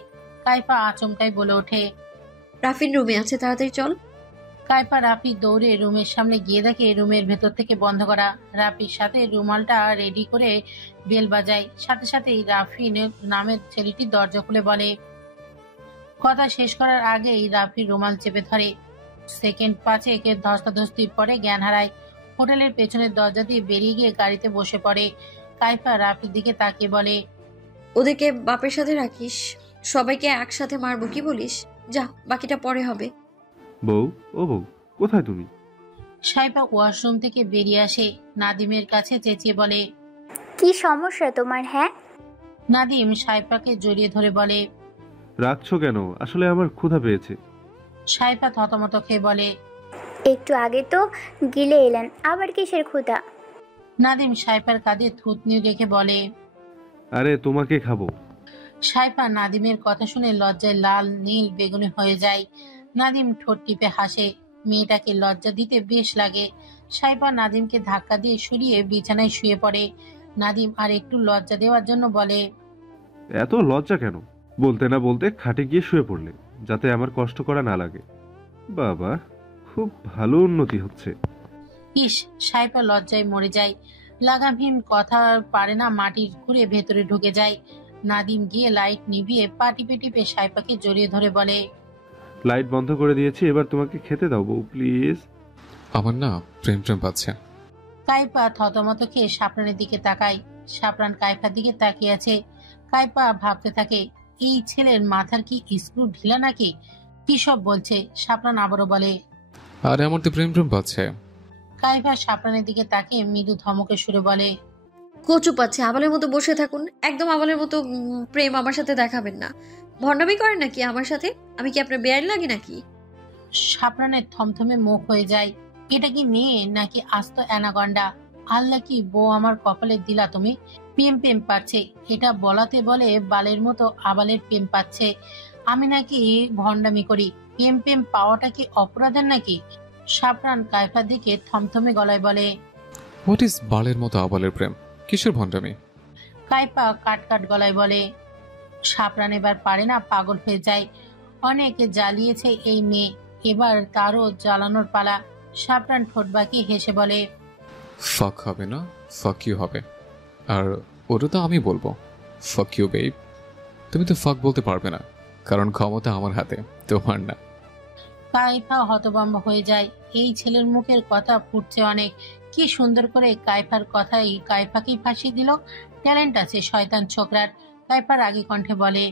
কাইফা আচমকাই বলে ওঠে, রাফির রুমে আছে, তাড়াতাড়ি চল। কাইফা রাফি দৌড়ে রুমের সামনে গিয়ে দেখে রুমের ভেতর থেকে বন্ধ করা। রাফির সাথে রুমালটা রেডি করে বেল বাজায়। সাথে সাথেই রাফি নামের ছেলেটি দরজা খুলে বলে। কথা শেষ করার আগেই রাফির রুমাল চেপে ধরে। সেকেন্ড 5 ধস্তাধস্তির পরে জ্ঞান হারায়। হোটেলের পেছনের দরজা দিয়ে বেরিয়ে গিয়ে গাড়িতে বসে পড়ে। কাইফা রাফির দিকে তাকিয়ে বলে, ওদেরকে বাপের সাথে রাখিস, সবাইকে একসাথে মারবো, কি বলিস? যা, বাকিটা পরে হবে। বউ, ও বউ, কোথায় তুমি? সাইফা ওয়াশরুম থেকে বেরিয়ে আসে। নাদিমের কাছে চেঁচিয়ে বলে, কি সমস্যা তোমার? হ্যাঁ। নাদিম সাইফাকে জড়িয়ে ধরে বলে, রাখছো কেন? আসলে আমার ক্ষুধা পেয়েছে। সাইফা থতমত খেয়ে বলে, একটু আগে তো গিলে এলেন, আবার কিসের ক্ষুধা? নাদিম সাইফার কাঁধে থুতনি রেখে বলে, আরে তোমাকে খাবো। সাইফা নাদিমের কথা শুনে লজ্জায় লাল নীল বেগুনি হয়ে যায়। নাদিম ঠোঁট টিপে হাসে। মেয়েটাকে লজ্জা দিতে বেশ লাগে। সাইফা নাদিমকে ধাক্কা দিয়ে সরিয়ে বিছানায় শুয়ে পড়ে। নাদিম আর একটু লজ্জা দেওয়ার জন্য বলে, এত লজ্জা কেন? বলতে না বলতে খাটে গিয়ে শুয়ে পড়লে, যাতে আমার কষ্ট করা না লাগে। বাবা, খুব ভালো উন্নতি হচ্ছে। ইস, সাইফা লজ্জায় মরে যায়। লাগামহীন কথা পারে না, মাটির ঘুরে ভেতরে ঢুকে যায়। নাদিম গিয়ে লাইট নিভিয়ে পা টিপে টিপে সাইফাকে জড়িয়ে ধরে বলে, লাইট বন্ধ করে দিয়েছি, এবার তোমাকে খেতে দাও বউ, প্লিজ। আমার না প্রেম প্রেম পাচ্ছে। কাইফা থতমত খেয়ে সাপরানের দিকে তাকায়। সাপরান কাইফার দিকে তাকিয়ে আছে। কাইফা ভাবতে থাকে, এই ছেলের মাথার কি স্ক্রু ঢিলা নাকি? কি সব বলছে? সাপরান আবারও বলে, আরে আমার তো প্রেম প্রেম পাচ্ছে। কাইফা সাপরানের দিকে তাকিয়ে মৃদু ধমকে সুরে বলে, কচু পাচ্ছে, আবালের মতো বসে থাকুন। একদম আবালের মতো প্রেম আমার সাথে দেখাবেন না। ভণ্ডামি করেন নাকি আমার সাথে? আমি কি আপনার বেয়ার লাগি নাকি? সাপরানের থমথমে মুখ হয়ে যায়। এটা কি মেয়ে নাকি আস্ত অ্যানাগন্ডা? আল্লাহ কি বউ আমার কপালে দিলা তুমি? প্রেম প্রেম পাচ্ছে, এটা বলাতে বলে বালের মতো আবালের প্রেম পাচ্ছে। আমি নাকি ভণ্ডামি করি? প্রেম প্রেম পাওয়াটা কি অপরাধের নাকি? সাপরান কাইফার দিকে থমথমে গলায় বলে, হোয়াট ইজ বালের মতো আবালের প্রেম? কিসের ভণ্ডামি? কাইফা কাট কাট গলায় বলে। সাপরান এবার পারে না, পাগল হয়ে যায়। অনেক জ্বালিয়েছে এই মেয়ে, এবার তারও জ্বালানোর পালা। সাপরান ঠোঁট বাঁকিয়ে হেসে বলে, ফাক হবে না, ফাক ইউ হবে। আর ওটা তো আমি বলবো, ফাক ইউ বেব। তুমি তো ফাক বলতে পারবে না, কারণ ক্ষমতা আমার হাতে, তোমার না। কাইফা হতভম্ব হয়ে যায়। এই ছেলের মুখের কথা ফুটছে অনেক। কি সুন্দর করে কাইফার কথাই কাইফাকেই ফাঁসিয়ে দিল। ট্যালেন্ট আছে শয়তান ছোকরার। কাইফার আগে কণ্ঠে বলে,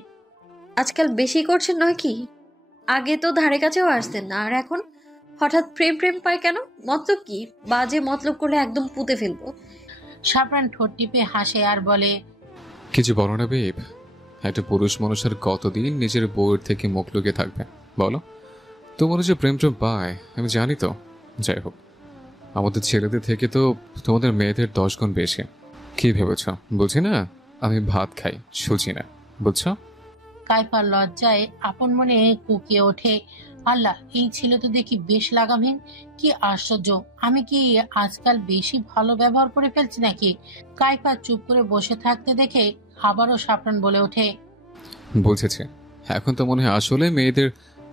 আজকাল বেশি করছেন নয় কি? আগে তো ধারে কাছেও আসতেন না, আর এখন হঠাৎ প্রেম প্রেম পায় কেন? মতলব কি? বাজে মতলব করলে একদম পুঁতে ফেলবো। সাপরান ঠোঁট টিপে হাসে আর বলে, কিছু বলো না বেব। একটা পুরুষ মানুষের কতদিন নিজের বউয়ের থেকে মুখ লুকিয়ে থাকবে বলো? তোমার যে প্রেম প্রেম পায় আমি জানি তো। যাই হোক, আমাদের ছেলেদের থেকে তো তোমাদের মেয়েদের 10 গুণ বেশি। কি ভেবেছ? বলছি না আমি ভাত খাই, সুচি না, বুঝছো? কাইফার লজ্জায় আপন মনে কুকিয়ে ওঠে। আল্লাহ, এই ছেলে তো দেখি বেশ লাগামহীন। কি আশ্চর্য, আমি কি আজকাল বেশি ভালো ব্যবহার করে ফেলছি নাকি? কাইফা চুপ করে বসে থাকতে দেখে আবারও সাপরান বলে ওঠে, বুঝেছি। এখন তো মনে হয় আসলে মেয়েদের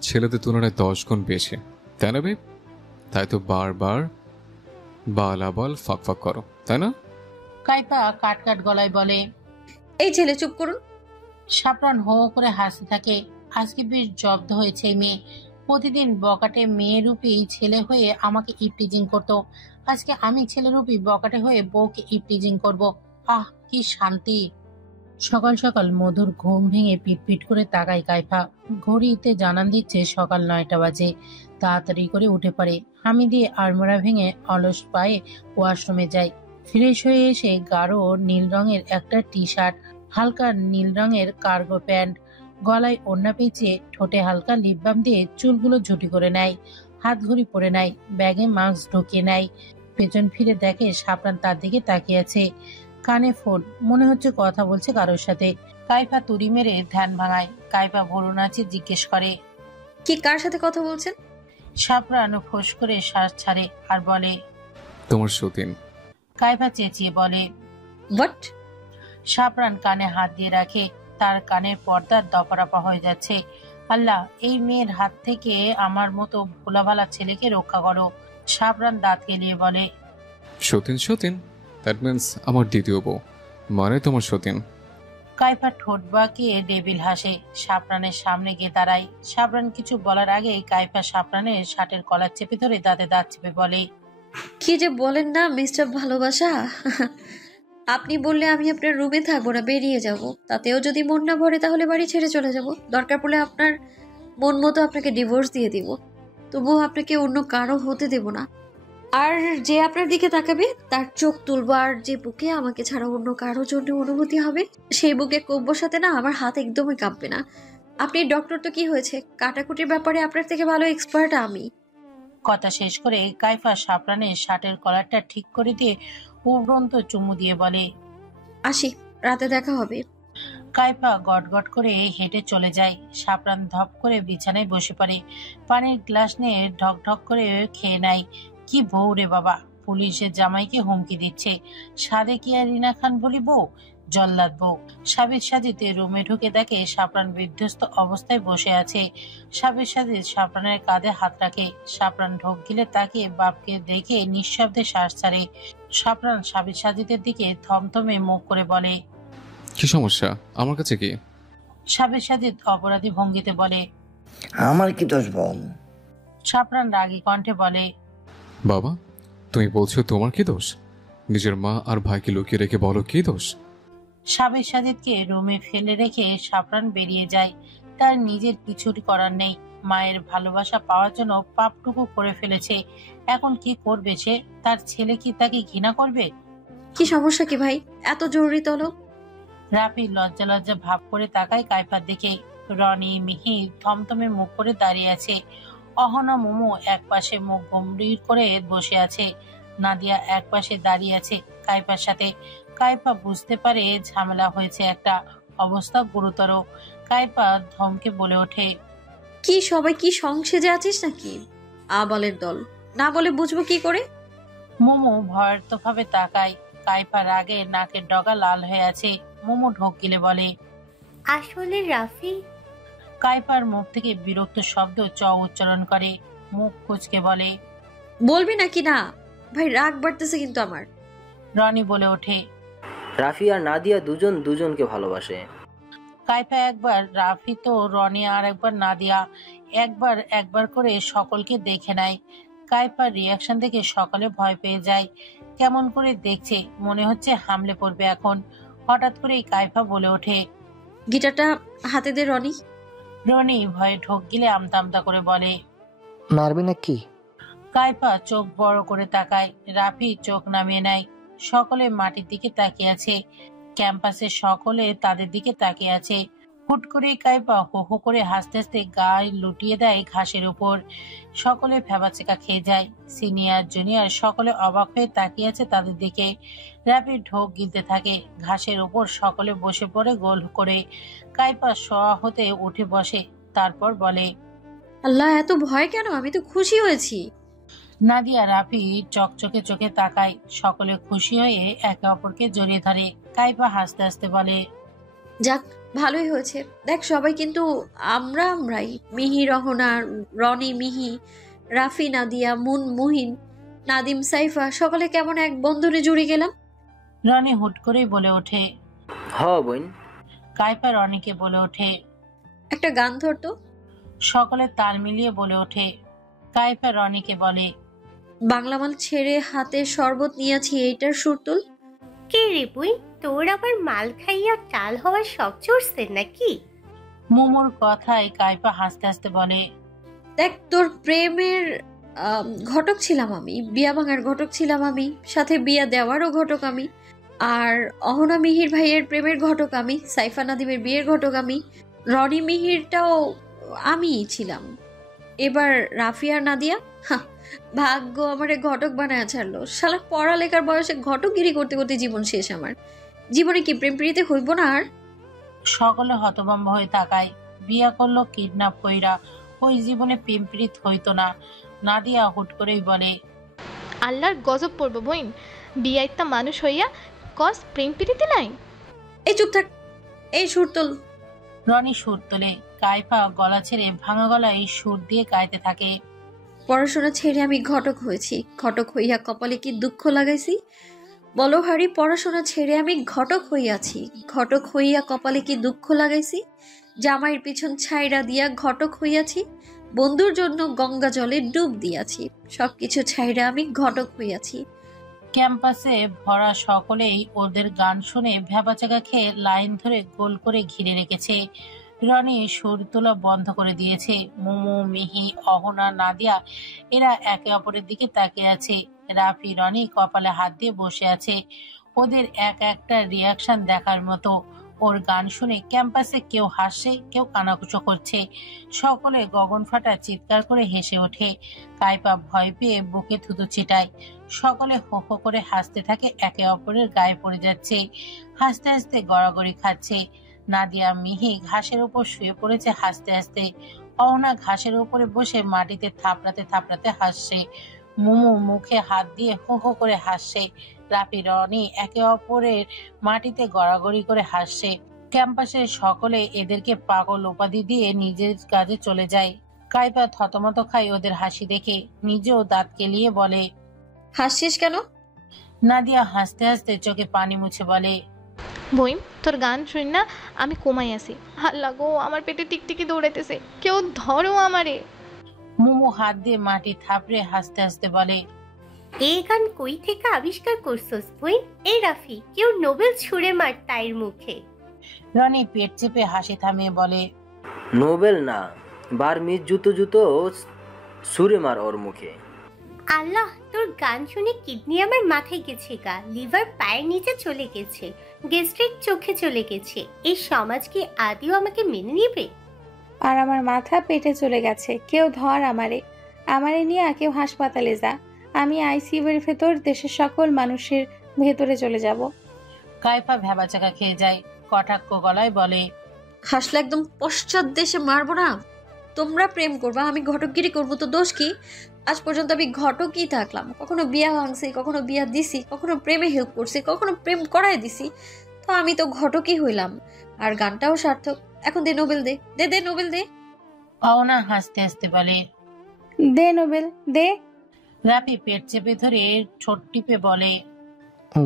ছেলেদের তুলনায় 10 গুণ বেশি, তাই না বেব? তাই তো বারবার বালাবল ফাক ফাক করো, তাই না? কাইফা কাট কাট গলায় বলে, এই ছেলে চুপ করুন। সাপরান হো করে হাসতে থাকে। আজকে বেশ জব্দ হয়েছে এই মেয়ে। প্রতিদিন বকাটে মেয়েরূপী ছেলে হয়ে আমাকে ইপটিজিং করতো। আজকে আমি ছেলেরূপী বকাটে হয়ে বউকে ইপটিজিং করব। আহ, কি শান্তি। সকাল সকাল মধুর ঘুম ভেঙে পিটপিট করে তাকায় কাইফা। ঘড়িতে জানান দিচ্ছে সকাল 9টা বাজে। তাড়াতাড়ি করে উঠে পড়ে। হামিদি আড়মোড়া ভেঙে অলস পায়ে ওয়াশরুমে যায়। ফ্রেশ হয়ে এসে গাঢ় নীল রঙের একটা টি শার্ট, হালকা নীল রঙের কার্গো প্যান্ট, গলায় ওড়না পেঁচিয়ে ঠোঁটে হালকা লিপ বাম দিয়ে চুলগুলো ঝুটি করে নেয়। হাত ঘড়ি পরে নেয়, ব্যাগে মাস্ক ঢুকিয়ে নেয়। পেছন ফিরে দেখে সাপরান তার দিকে তাকিয়ে আছে, কানে ফোন, মনে হচ্ছে কথা বলছে কারোর সাথে। কাইফা তুড়ি মেরে ধ্যান ভাঙায়। কাইফা ভরু নাচে জিজ্ঞেস করে, কি কার সাথে কথা বলছেন? সাপরান ফোঁস করে শ্বাস ছাড়ে আর বলে, তোমার সতীন। কাইফা চেঁচিয়ে বলে, হোয়াট? সাপরান কানে হাত দিয়ে রাখে, তার কানের পর্দা দপারপা হয়ে যাচ্ছে। আল্লাহ, এই মেয়ের হাত থেকে আমার মতো ভোলাভালা ছেলেকে রক্ষা করো। সাপরান দাঁত কেলিয়ে বলে, সতীন? সতীন দ্যাট মিন্স আমার দ্বিতীয় বউ, মানে তোমার সতীন। কাইফা ঠোঁট বাঁকিয়ে ডেবিল হাসে, সাপরানের সামনে গিয়ে দাঁড়ায়। সাপরান কিছু বলার আগেই কাইফা সাপরানের শার্টের কলার চেপে ধরে দাঁতে দাঁত চেপে বলে, কি যে বলেন না মিস্টার ভালোবাসা। আপনি বললে আমি আপনার রুমে থাকবো না, বেরিয়ে যাব। তাতেও যদি মন না ভরে তাহলে বাড়ি ছেড়ে চলে যাব। দরকার পড়লে আপনার মন মতো আপনাকে ডিভোর্স দিয়ে দিব, তবুও আপনাকে অন্য কারো হতে দেব না। আর যে আপনার দিকে তাকাবে তার চোখ তুলবো, আর যে বুকে আমাকে ছাড়া অন্য কারোর জন্য অনুভূতি হবে সেই বুকে কোপ বসাতে না আমার হাত একদমই কাঁপবে না। আপনি ডক্টর তো কি হয়েছে, কাটাকুটির ব্যাপারে আপনার থেকে ভালো এক্সপার্ট আমি। কথা শেষ করে কাইফা সাপরানের শার্টের কলারটা ঠিক করে দিয়ে উড়ন্ত চুমু দিয়ে বলে, আসি, রাতে দেখা হবে। কাইফা গটগট করে হেঁটে চলে যায়। সাপরান ধপ করে বিছানায় বসে পড়ে, পানির গ্লাস নিয়ে ঢক ঢক করে খেয়ে নেয়। কি বউ রে বাবা, পুলিশের জামাইকে হুমকি দিচ্ছে। সাদে কি আর রিনা খান বলি বউ, জল্লাদ বউ। সাবির সাজিতে রুমে ঢুকে দেখে সাপরান বিধ্বস্ত অবস্থায় বসে আছে। সাবির সাজিদ সাপরানের কাঁধে হাত রাখে। সাপরান ঢোক গিলে তাকিয়ে বাপকে দেখে নিঃশব্দে শ্বাস ছাড়ে। সাপরান সাবির সাজিদের দিকে থমথমে মুখ করে বলে, কি সমস্যা? আমার কাছে কি? সাবির সাজিদ অপরাধী ভঙ্গিতে বলে, আমার কি দোষ বল? সাপরান রাগী কণ্ঠে বলে, বাবা তুমি বলছো তোমার কি দোষ? নিজের মা আর ভাইকে লুকিয়ে রেখে বলো কি দোষ? সাবির সাজিদকে রুমে ফেলে রেখে সাপরান বেরিয়ে যায়। তার নিজের কিছুর করার নেই। মায়ের ভালোবাসা পাওয়ার জন্য পাপটুকু করে ফেলেছে। এখন কি করবে সে? তার ছেলে কি তাকে ঘৃণা করবে? কি সমস্যা কি ভাই, এত জরুরি তলব? রাফি লজ্জা লজ্জা ভাব করে তাকায় কাইফার দিকে। রনি মিহি থমথমে মুখ করে দাঁড়িয়ে আছে। অহনা মোমো এক পাশে মুখ গম্ভীর করে বসে আছে। নাদিয়া এক পাশে দাঁড়িয়ে আছে কাইফার সাথে। কাইফা বুঝতে পারে ঝামেলা হয়েছে একটা, অবস্থা গুরুতর। কাইফা ধমকে বলে ওঠে, কি সবাই কি সংসেজে আছিস নাকি? আবালের দল, না বলে বুঝবো কি করে? মোমো ভয়ার্থ ভাবে তাকায়। কাইফা রাগে নাকের ডগা লাল হয়ে আছে। মোমো ঢোক গিলে বলে, আসলে রাফি। কাইফার মুখ থেকে বিরক্ত শব্দ চ উচ্চারণ করে। মুখ কুচকে বলে, বলবি নাকি না? ভাই রাগ বাড়তেছে কিন্তু আমার। রনি বলে ওঠে, রাফি আর নাদিয়া দুজন দুজনকে ভালোবাসে। কাইফা একবার রাফি তো রনি আর একবার নাদিয়া, একবার একবার করে সকলকে দেখে নেয়। কাইফার রিয়াকশন দেখে সকলে ভয় পেয়ে যায়। কেমন করে দেখছে, মনে হচ্ছে হামলে পড়বে এখন। হঠাৎ করেই কাইফা বলে ওঠে, গিটারটা হাতে দে রনি। রনি ভয়ে ঢোক গিলে আমতা আমতা করে বলে, মারবি নাকি? কাইফা চোখ বড় করে তাকায়। রাফি চোখ নামিয়ে নেয়। সকলে মাটির দিকে তাকিয়ে আছে। ক্যাম্পাসের সকলে তাদের দিকে তাকিয়ে আছে। হুট করে কাইফা হো হো করে হাসতে হাসতে গায়ে লুটিয়ে দেয় ঘাসের উপর। সকলে ভ্যাবাচেকা খেয়ে যায়। সিনিয়র জুনিয়র সকলে অবাক হয়ে তাকিয়ে আছে তাদের দিকে। রাফি ঢোক গিলতে থাকে। ঘাসের উপর সকলে বসে পড়ে গোল করে। কাইফা শোয়া হতে উঠে বসে, তারপর বলে, আল্লাহ, এত ভয় কেন? আমি তো খুশি হয়েছি। নাদিয়া রাফি চকচকে চোখে তাকায়। সকলে খুশি হয়ে একে অপরকে জড়িয়ে ধরে। কাইফা হাসতে হাসতে বলে, যাক, ভালোই হয়েছে। দেখ সবাই কিন্তু আমরাই, মিহি রহনা, রনি মিহি, রাফি নাদিয়া, মুন মুহিন, নাদিম সাইফা, সকলে কেমন এক বন্ধনে জুড়ে গেলাম। রনি হুট করেই বলে ওঠে, হ বোন। কাইফা রনিকে বলে ওঠে, একটা গান ধরতো। সকলে তাল মিলিয়ে বলে ওঠে। কাইফা রনিকে বলে, বাংলা মাল ছেড়ে হাতে শরবত নিয়েছি, এইটার সুর তুল। কে রে বুই, তোর আবার মাল খাইয়া চাল হওয়ার শখ চড়ছে নাকি? মোমোর কথায় কাইফা হাসতে হাসতে বলে, দেখ তোর প্রেমের ঘটক ছিলাম আমি, বিয়া ভাঙার ঘটক ছিলাম আমি, সাথে বিয়া দেওয়ারও ঘটক আমি, আর অহনা মিহির ভাইয়ের প্রেমের ঘটক আমি, সাইফা নাদিমের বিয়ের ঘটক আমি, রনি মিহিরটাও আমিই ছিলাম। এবার রাফি আর নাদিয়া, হাহ, ভাগ্য আমারে ঘটক বানায় ছাড়লো। শালা পড়ালেখার বয়সে ঘটকগিরি করতে করতে জীবন শেষ আমার। জীবনে কি প্রেম প্রীতি হইব না আর? সকলে হতভম্ব হয়ে তাকায়। বিয়া করলো কিডন্যাপ কইরা, ওই জীবনে প্রেম প্রীত হইতো না। নাদিয়া হুট করেই বলে, আল্লাহর গজব পড়বো বইন, বিয়াইত্তা মানুষ হইয়া কস প্রেম প্রীতি নাই। এই চুপ থাক, এই সুর তোল। রনি সুর তোলে। কাইফা গলা ছেড়ে ভাঙা গলায় সুর দিয়ে গাইতে থাকে। পড়াশোনা ছেড়ে আমি ঘটক হয়েছি, ঘটক হইয়া কপালে কি দুঃখ লাগাইছি? বলো হারি, পড়াশোনা ছেড়ে আমি ঘটক হইয়াছি, ঘটক হইয়া কপালে কি দুঃখ লাগাইছি? জামাইয়ের পিছন ছাইরা দিয়া ঘটক হইয়াছি, বন্ধুর জন্য গঙ্গা জলে ডুব দিয়াছি, সবকিছু ছাইরা আমি ঘটক হইয়াছি। ক্যাম্পাসে ভরা সকলেই ওদের গান শুনে ভ্যাবাচাকা খেয়ে লাইন ধরে গোল করে ঘিরে রেখেছে। রনি সুর তোলা বন্ধ করে দিয়েছে। মোমো, মিহি, অহনা, নাদিয়া এরা একে অপরের দিকে তাকিয়ে আছে। রাফি রনি কপালে হাত দিয়ে বসে আছে। ওদের এক একটা রিয়াকশন দেখার মতো। ওর গান শুনে ক্যাম্পাসে কেউ হাসছে, কেউ কানাকুচো করছে, সকলে গগন ফাটা চিৎকার করে হেসে ওঠে। কাইপা ভয় পেয়ে বুকে থুতু ছিটায়। সকলে হো হো করে হাসতে থাকে, একে অপরের গায়ে পড়ে যাচ্ছে, হাসতে হাসতে গড়াগড়ি খাচ্ছে। নাদিয়া, মিহি ঘাসের উপর শুয়ে পড়েছে হাসতে হাসতে। অহনা ঘাসের উপরে বসে মাটিতে থাপড়াতে থাপড়াতে হাসছে। মুমু মুখে হাত দিয়ে হো হো করে হাসছে। রাফি, রনি একে অপরের মাটিতে গড়াগড়ি করে হাসছে। ক্যাম্পাসের সকলে এদেরকে পাগল উপাধি দিয়ে নিজের কাজে চলে যায়। কাইপা থতমত খায় ওদের হাসি দেখে, নিজেও দাঁত কেলিয়ে বলে, হাসছিস কেন? নাদিয়া হাসতে হাসতে চোখে পানি মুছে বলে, বইম তোর গান শুন না আমি কমাই আছি। আল্লাহ গো, আমার পেটে টিকটিকি দৌড়াইতেছে, কেউ ধরো আমারে। মুমু হাত দিয়ে মাটি থাপড়ে হাসতে হাসতে বলে, এই গান কই থেকে আবিষ্কার করছস বই? এই রাফি, কেউ নোবেল ছুঁড়ে মার তাইর মুখে। রনি পেট চেপে হাসি থামিয়ে বলে, নোবেল না, বার্মিজ জুতো জুতো ছুঁড়ে মার ওর মুখে। আল্লাহ, তোর গান শুনে কিডনি আমার মাথায় গেছে গা, লিভার পায়ের নিচে চলে গেছে, গ্যাস্ট্রিক চোখে চলে গেছে। এই সমাজ কি আদিও আমাকে মেনে নেবে? আর আমার মাথা পেটে চলে গেছে, কেউ ধর আমারে নিয়ে কেউ হাসপাতালে যা, আমি আইসিইউ এর ভেতর দেশের সকল মানুষের ভেতরে চলে যাব। কাইফা ভ্যাবাচাকা খেয়ে যায়, কটাক্ষ গলায় বলে, হাসলে একদম পশ্চাৎ দেশে মারবো না। তোমরা প্রেম করবা, আমি ঘটকগিরি করবো, তো দোষ কি? আজ পর্যন্ত আমি ঘটকই থাকলাম, কখনো বিয়া ভাঙছি, কখনো বিয়া দিছি, কখনো প্রেমে হেল্প করছি, কখনো প্রেম করাই দিছি, তো আমি তো ঘটকই হইলাম। আর গানটাও সার্থক। এখন দে নোবেল, দে দে দে নোবেল দে। পাওনা হাসতে হাসতে বলে, দে নোবেল দে। রাফি পেট চেপে ধরে ঠোঁট টিপে বলে,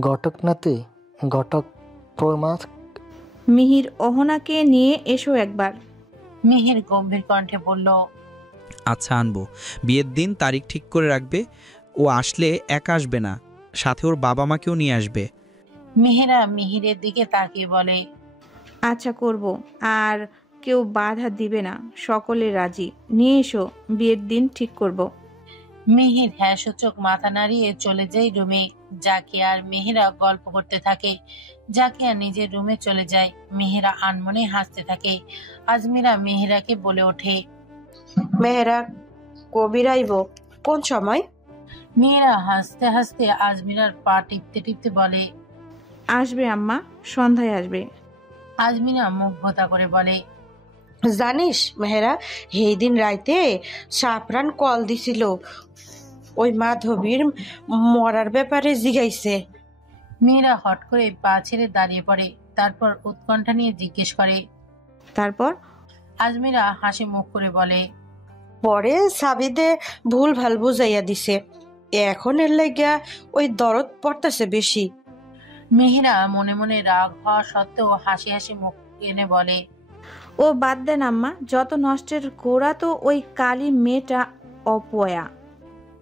ঘটক না তুই, ঘটক তোর মা। মিহির অহনাকে নিয়ে এসো একবার। মিহির গম্ভীর কণ্ঠে বলল, আচ্ছা আনবো। বিয়ের দিন তারিখ ঠিক করে রাখবে। ও আসলে একা আসবে না, সাথে ওর বাবা মাকেও নিয়ে আসবে। মিহিরা মিহিরের দিকে তাকিয়ে বলে, আচ্ছা করব, আর কেউ বাধা দিবে না, সকলে রাজি। নিয়ে এসো, বিয়ের দিন ঠিক করব। মিহির হ্যাঁ সূচক মাথা নাড়িয়ে চলে যায় রুমে। জাকিয়া আর মেহেরা গল্প করতে থাকে। জাকিয়া নিজের রুমে চলে যায়। মেহেরা আনমনে হাসতে থাকে। আজমিরা মেহেরাকে বলে ওঠে, মেহেরা কবির আইব কোন সময়? মেহেরা হাসতে হাসতে আজমিরার পা টিপতে টিপতে বলে, আসবে আম্মা, সন্ধ্যায় আসবে। আজমিরা মুখ ভোতা করে বলে, জানিস মেহেরা, এই দিন রাইতে সাপরান কল দিছিল, ওই মাধবীর মরার ব্যাপারে জিগাইছে। মেয়েরা হট করে পা ছেড়ে দাঁড়িয়ে পড়ে, তারপর উৎকণ্ঠা নিয়ে জিজ্ঞেস করে, তারপর? আজমিরা হাসি মুখ করে বলে, পরে সাবিদে ভুল ভাল বুঝাইয়া দিছে, এখন এর লাগিয়া ওই দরদ পড়তেছে বেশি। মেহেরা মনে মনে রাগ হওয়া সত্ত্বেও হাসি হাসি মুখ এনে বলে, ও বাদ দেন আম্মা, যত নষ্টের গোড়া তো ওই কালী মেয়েটা অপয়া।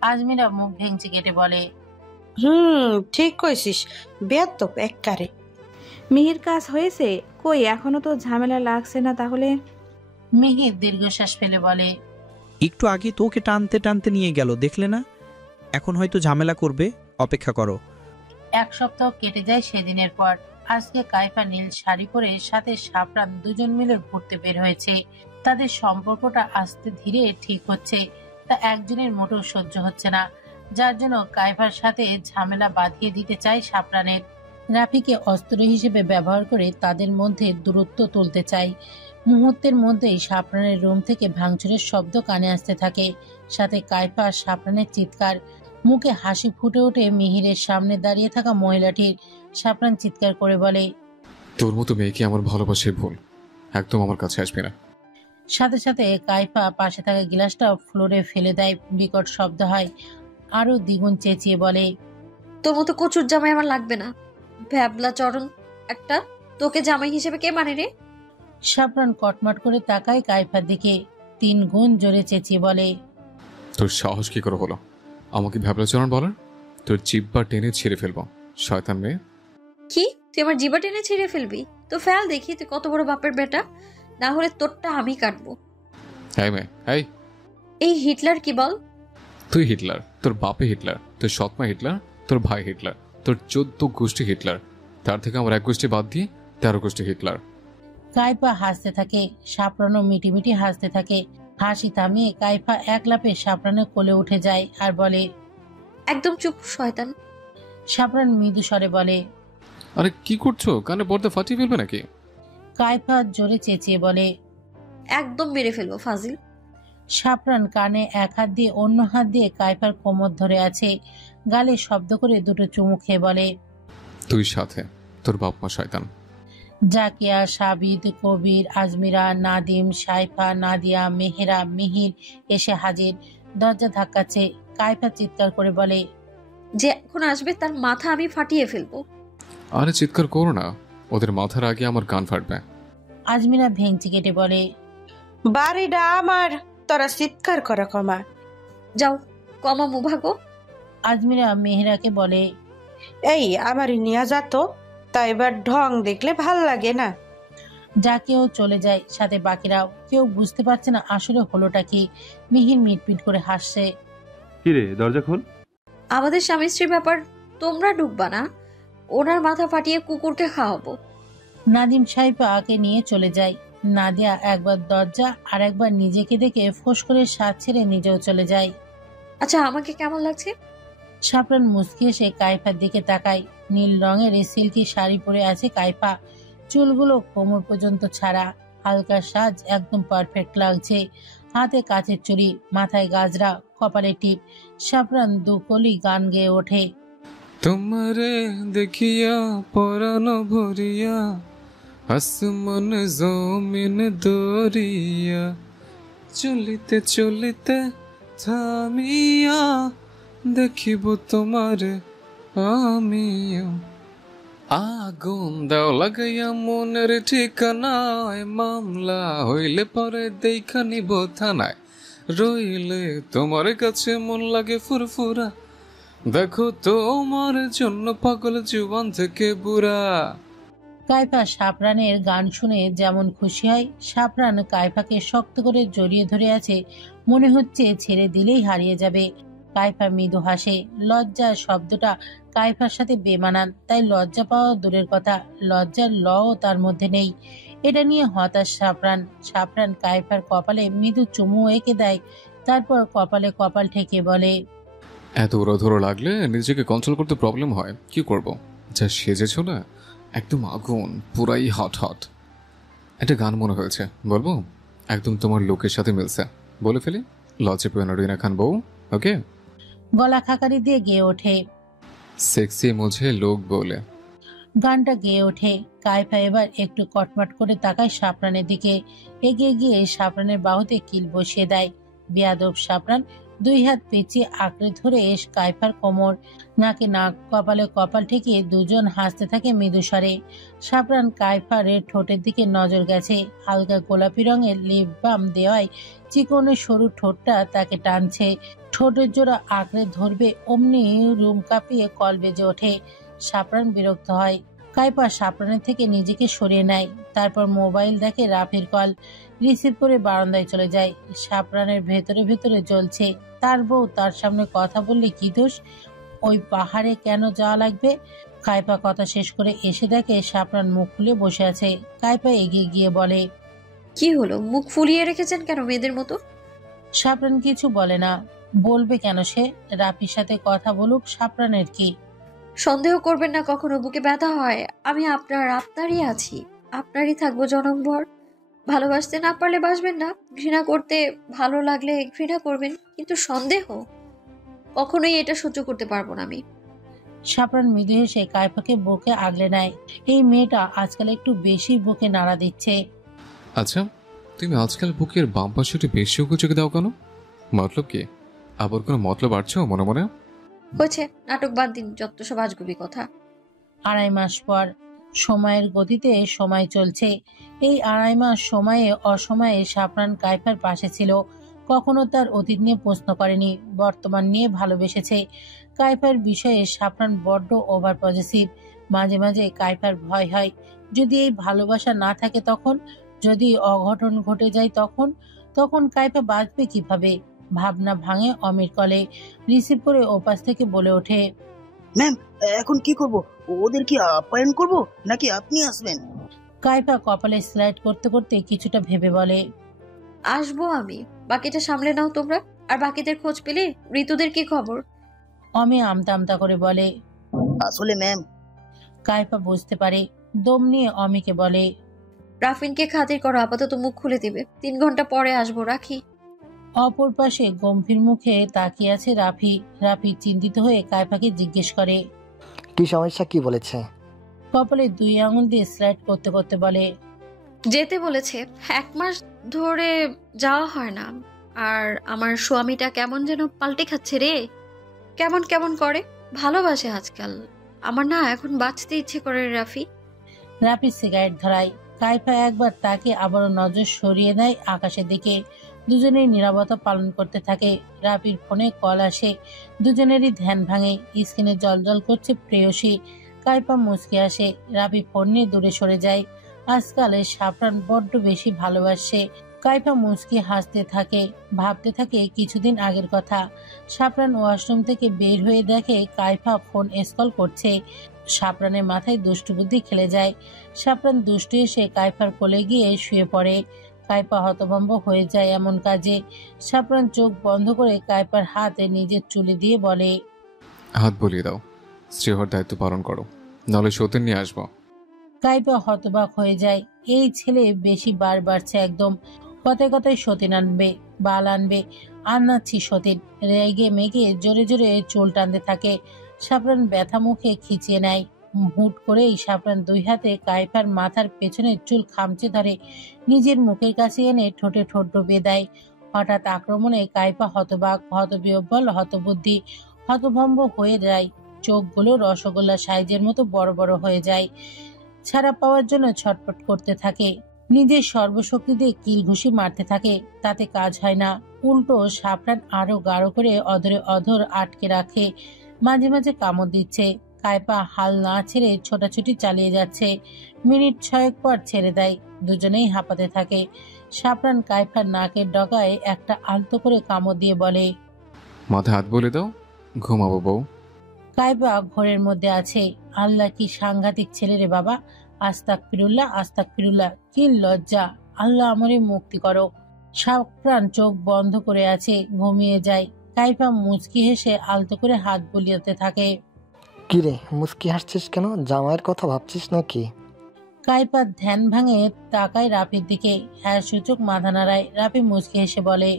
আজমিরা মুখ ভেঙচি কেটে বলে, ঠিক কইছিস, বেয়াদব এককারে। মিহির কাজ হয়েছে কই? এখনো তো ঝামেলা লাগছে না তাহলে? মিহির দীর্ঘশ্বাস ফেলে বলে, একটু আগে তোকে টানতে টানতে নিয়ে গেল, দেখলে না? এখন হয়তো ঝামেলা করবে, অপেক্ষা করো। এক সপ্তাহ কেটে যায় সেদিনের পর। আজকে কাইফা নীল শাড়ি পরে সাথে সাপরান দুজন মিলে ঘুরতে বের হয়েছে। তাদের সম্পর্কটা আস্তে ধীরে ঠিক হচ্ছে, তা একজনের মোটেও সহ্য হচ্ছে না, যার জন্য কাইফার সাথে ঝামেলা বাঁধিয়ে দিতে চায় শাপরানের। রাফিকে অস্ত্র হিসেবে ব্যবহার করে তাদের মধ্যে দূরত্ব তুলতে চায়। মুহূর্তের মধ্যেই শাপরানের রুম থেকে ভাঙচুরের শব্দ কানে আসতে থাকে, সাথে কাইফা শাপরানের চিৎকার। মুখে হাসি ফুটে ওঠে মিহিরের সামনে দাঁড়িয়ে থাকা মহিলাটির। শাপরান চিৎকার করে বলে, তোর মতো মেয়েকে আমার ভালোবাসার ভুল, একদম আমার কাছে আসবে না। সাথে সাথে কাইফা পাশে থাকা গ্লাসটা ফ্লোরে ফেলে দেয়। বিকট শব্দ হয়। আরো দ্বিগুণ চেঁচিয়ে বলে, তোর মতো কচুর জামাই আমার লাগবে না, ভ্যাবলা চরণ একটা। তোকে জামাই হিসেবে কে মানে রে? শাপরান কটমট করে তাকায় কাইফার দিকে, 3 গুণ জোরে চেঁচিয়ে বলে, তোর সাহস কি করে হলো আমাকে ভ্যাবলাচরণ বলার? তোর জিব্বা টেনে ছিঁড়ে ফেলবো, শয়তান মেয়ে। কি তুই আমার জিবা টেনে ছিঁড়ে ফেলবি? তো ফেল দেখি তুই কত বড় বাপের বেটা, না হলে তোরটা আমি কাটবো। এই মেয়ে, এই হিটলার কি বল? তুই হিটলার, তোর বাপে হিটলার, তোর সৎমা হিটলার, তোর ভাই হিটলার, তোর 14 গোষ্ঠী হিটলার, তার থেকে আমার 1 গোষ্ঠী বাদ দিয়ে 13 গোষ্ঠী হিটলার। কাইফা হাসতে থাকে, শাপরানও মিটিমিটি হাসতে থাকে। হাসি থামিয়ে কাইফা এক লাফে শাপরানের কোলে উঠে যায় আর বলে, একদম চুপ শয়তান। শাপরান মৃদু স্বরে বলে, আরে কি করছো? কানে পর্দা ফাটিয়ে ফেলবে নাকি? কাইফা জোরে চেঁচিয়ে বলে, একদম মেরে ফেলবো ফাজিল। শাপরান কানে এক হাত দিয়ে অন্য হাত দিয়ে কাইফার কোমর ধরে আছে। গালে শব্দ করে 2টো চুমু খেয়ে বলে, তুই সাথে তোর বাপ মা শয়তান। জাকিয়া, সাবিদ, কবির, আজমিরা, নাদিম, সাইফা, নাদিয়া, মেহেরা, মিহির এসে হাজির। দরজা ধাক্কাচ্ছে। কাইফা চিৎকার করে বলে, যে এখন আসবে তার মাথা আমি ফাটিয়ে ফেলবো। আরে চিৎকার করো না, ওদের মাথার আগে আমার কান ফাটবে। আজমিরা ভেঙচি কেটে বলে, বাড়িটা আমার, তোরা চিৎকার করা কমা। যাও কমা মুভাগো। আজমিরা মেহেরাকে বলে, এই আমার নিয়ে যাতো, তা এবার ঢং দেখলে ভাল লাগে না। যাকেও চলে যায়, সাথে বাকিরাও। কেউ বুঝতে পারছে না আসলে হলোটা কি। মিহির মিটপিট করে হাসছে। কিরে দরজা খোল। আমাদের স্বামী স্ত্রীর ব্যাপার, তোমরা ঢুকবা না। ওনার মাথা ফাটিয়ে কুকুরকে খাওয়াবো। নাদিম সাইফাকে নিয়ে চলে যায়। নাদিয়া একবার দরজা আর একবার নিজেকে দেখে ফোঁস করে শ্বাস ছেড়ে নিজেও চলে যায়। আচ্ছা আমাকে কেমন লাগছে? শাপরান মুচকি এসে কাইফার দিকে তাকায়। নীল রঙের সিল্কি শাড়ি পরে আছে কাইফা, চুলগুলো কোমর পর্যন্ত ছাড়া। হালকা সাজ, একদম পারফেক্ট লাগছে। হাতে কাচের চুড়ি, মাথায় গাজরা, কপালে টিপ। শাপরান 2 কলি গান গেয়ে ওঠে, তোমারে দেখিয়া পরানো ভরিয়া, আসমান জমিন দরিয়া, চলিতে চলিতে থামিয়া, দেখিব তোমারে আমিও। আগুন দাও লাগাইয়া মনের ঠিকানায়, মামলা হইলে পরে দেখা নিব থানায়, রইলে তোমার কাছে মন লাগে ফুরফুরা, দেখো তোমার জন্য পাগল জীবন থেকে বুড়া। কাইফা শাপরানের গান শুনে যেমন খুশি হয়, শাপরান কাইফাকে শক্ত করে জড়িয়ে ধরে আছে। মনে হচ্ছে ছেড়ে দিলেই হারিয়ে যাবে। কাইফা মৃদু হাসে। লজ্জার শব্দটা কাইফার সাথে বেমানান, তাই লজ্জা পাওয়া দূরের কথা, লজ্জার লও তার মধ্যে নেই। এটা নিয়ে হতাশ শাপরান কাইফার কপালে মৃদু চুমু এঁকে দেয়। তারপর কপালে কপাল ঠেকে বলে, এত উড়োধুরো লাগলে নিজেকে কন্ট্রোল করতে প্রবলেম হয়, কি করব? যা সেজেছ না, একদম আগুন, পুরাই হট হট। একটা গান মনে হয়েছে, বলবো? একদম তোমার লোকের সাথে মিলছে, বলে ফেলি। লজ্জা পেও না রিনা খান বউ, ওকে? গলা খাকারি দিয়ে গেয়ে ওঠে, সেক্সি মুঝে লোক বলে। গানটা গেয়ে ওঠে। কাইফা এবার একটু কটমট করে তাকায় শাপরানের দিকে। এগিয়ে গিয়ে শাপরানের বাহুতে কিল বসিয়ে দেয়। বেয়াদব শাপরান 2 হাত পেঁচিয়ে আঁকড়ে ধরে কাইফার কোমর, নাকে নাক, কপালে কপাল ঠেকিয়ে দুজন হাসতে থাকে মৃদু স্বরে। শাপরান কাইফার ঠোঁটের দিকে নজর গেছে। হালকা গোলাপি রঙের লিপ বাম দেওয়ায় চিকনের সরু ঠোঁটটা তাকে টানছে। ঠোঁটের জোড়া আঁকড়ে ধরবে অমনি রুম কাঁপিয়ে কল বেজে ওঠে। শাপরান বিরক্ত হয়। কাইফা শাপরানের থেকে নিজেকে সরিয়ে নেয়। তারপর মোবাইল দেখে রাফির কল। রিসিভ করে বারান্দায় চলে যায়। শাপরানের ভেতরে ভেতরে জ্বলছে, তার বউ তার সামনে কথা বললে কি দোষ? ওই পাহাড়ে কেন যাওয়া লাগবে? কাইফা কথা শেষ করে এসে দেখে শাপরান মুখ খুলে বসে আছে। কাইফা এগিয়ে গিয়ে বলে, কি হলো, মুখ ফুলিয়ে রেখেছেন কেন মেয়েদের মতো? সাপরান কিছু বলে না। বলবে কেন সে? রাফির সাথে কথা বলুক, সাপরানের কি? সন্দেহ করবেন না কখনো, বুকে ব্যথা হয়। আমি আপনারই আছি, আপনারই থাকবো জনমভর। ভালোবাসতে না পারলে বাসবেন না, ঘৃণা করতে ভালো লাগলে ঘৃণা করবেন, কিন্তু সন্দেহ কখনোই এটা সহ্য করতে পারবো না আমি। সাপরান মৃদু হেসে কাইফাকে বুকে আগলে নেয়। এই মেয়েটা আজকাল একটু বেশি বুকে নাড়া দিচ্ছে। আচ্ছা, তুমি আজকাল বুকের বাম পাশে একটু বেশি উঁচুকে দাও কেন? মতলব কি? আবার কোনো মতলব আছো মনে মনে? হয়েছে, নাটক বাদ দিন, যত সব আজগুবি কথা। 2.5 মাস পর। সময়ের গতিতে সময় চলছে। এই 2.5 মাস সময়ে অসময়ে সাপরান কাইফার পাশে ছিল। কখনো তার অতীত নিয়ে প্রশ্ন করেনি, বর্তমান নিয়ে ভালোবেসেছে। কাইফার বিষয়ে সাপরান বড্ড ওভার পজিটিভ। মাঝে মাঝে কাইফার ভয় হয়, যদি এই ভালোবাসা না থাকে তখন, যদি অঘটন ঘটে যায় তখন কাইফা বাঁচবে কিভাবে? ভাবনা ভাঙে অমির কলে। রিসিভ করে ওপাশ থেকে বলে ওঠে, ম্যাম, এখন কি করব? ওদের কি আপ্যায়ন করব নাকি আপনি আসবেন? কাইফা কপালে স্লাইড করতে করতে কিছুটা ভেবে বলে, আসবো আমি, বাকিটা সামলে নাও তোমরা। আর বাকিদের খোঁজ পেলে? ঋতুদের কি খবর? অমি আমতা আমতা করে বলে, আসলে ম্যাম। কাইফা বুঝতে পারে। দম নিয়ে অমিকে বলে, রাফিনকে খাতির করো, আপাতত মুখ খুলে দিবে। 3 ঘন্টা পরে আসবো, রাখি। অপর পাশে গম্ভীর মুখে তাকিয়ে আছে রাফি। রাফি চিন্তিত হয়ে কাইফাকে জিজ্ঞেস করে, কি সমস্যা, কি বলেছে? কপালে 2 আঙুল দিয়ে স্লাইড করতে করতে বলে, যেতে বলেছে। 1 মাস ধরে যাওয়া হয় না। আর আমার স্বামীটা কেমন যেন পাল্টে খাচ্ছে রে, কেমন কেমন করে। ভালোবাসে আজকাল। আমার না এখন বাঁচতে ইচ্ছে করে রাফি। রাফি সিগারেট ধরায়। কাইফা একবার তাকে আবারও নজর সরিয়ে দেয় আকাশের দিকে। দুজনেই নীরবতা পালন করতে থাকে। রাফির ফোনে কল আসে। দুজনেরই ধ্যান ভাঙে। স্ক্রিনে জলজল করছে প্রেয়সী। কাইফা মুচকে আসে। রাফি ফোন নিয়ে দূরে সরে যায়। আজকাল সাফরান বড্ড বেশি ভালোবাসে। কাইফা মুচকি হাসতে থাকে, ভাবতে থাকে কিছুদিন আগের কথা। সাফরান ওয়াশরুম থেকে বের হয়ে দেখে কাইফা ফোন স্কল করছে। সাফরানের মাথায় দুষ্টু বুদ্ধি খেলে যায়। সাফরান দুষ্টু এসে কাইফার কোলে গিয়ে শুয়ে পড়ে। কাইফা হতভম্ব হয়ে যায় এমন কাজে। সাফরান চোখ বন্ধ করে কাইফার হাতে নিজের চুলি দিয়ে বলে, হাত বলিয়ে দাও, স্ত্রী হওয়ার দায়িত্ব পালন করো, নাহলে সতীন নিয়ে আসবো। কাইফা হতবাক হয়ে যায়। এই ছেলে বেশি বার বাড়ছে একদম। কথায় কথায় সতীন আনবে, বাল আনবে। আনাচ্ছি সতীন। রেগে মেগে জোরে জোরে চুল টানতে থাকে। সাফরান ব্যথা মুখে খিচিয়ে নেয়। হুট করেই সাফরান 2 হাতে কাইফার মাথার পেছনের চুল খামচে ধরে নিজের মুখের কাছে এনে ঠোঁটে ঠোঁট ডুবিয়ে দেয়। হঠাৎ আক্রমণে কাইফা হতবাক, হতবিহ্বল, হতবুদ্ধি, হতভম্ব হয়ে যায়। চোখগুলো রসগোল্লা সাইজের মতো বড় বড় হয়ে যায়। ছাড়া পাওয়ার জন্য ছটফট করতে থাকে। নিজের সর্বশক্তি দিয়ে কিল ঘুষি মারতে থাকে। তাতে কাজ হয় না। উল্টো সাফরান আরো গাঢ় করে অধরে অধর আটকে রাখে। মাঝে মাঝে কামড় দিচ্ছে। কাইফা হাল না ছেড়ে ছোটাছুটি চালিয়ে যাচ্ছে। মিনিট 6 পর ছেড়ে দেয়। দুজনেই হাঁপাতে থাকে। সাফরান কাইফার নাকের ডগায় একটা আলতো করে কামড় দিয়ে বলে, মাথায় হাত বলে দাও, ঘুমাবো বউ। কাইফা ঘরের মধ্যে আছে। আল্লাহ কি সাংঘাতিক ছেলে রে বাবা। আস্তাগফিরুল্লাহ, আস্তাগফিরুল্লাহ। কি লজ্জা। আল্লাহ আমারে মুক্তি করো। সাফরান চোখ বন্ধ করে আছে, ঘুমিয়ে যায়। কাইফা মুচকি হেসে আলতো করে হাত বুলিয়ে থাকে। কিরে মুচকি হাসছিস কেন? জামাইয়ের কথা ভাবছিস নাকি? কাইফা ধ্যান ভাঙে তাকায় রাফির দিকে। হ্যাঁ সূচক মাথা নাড়ায়। রাফি মুচকি হেসে বলে,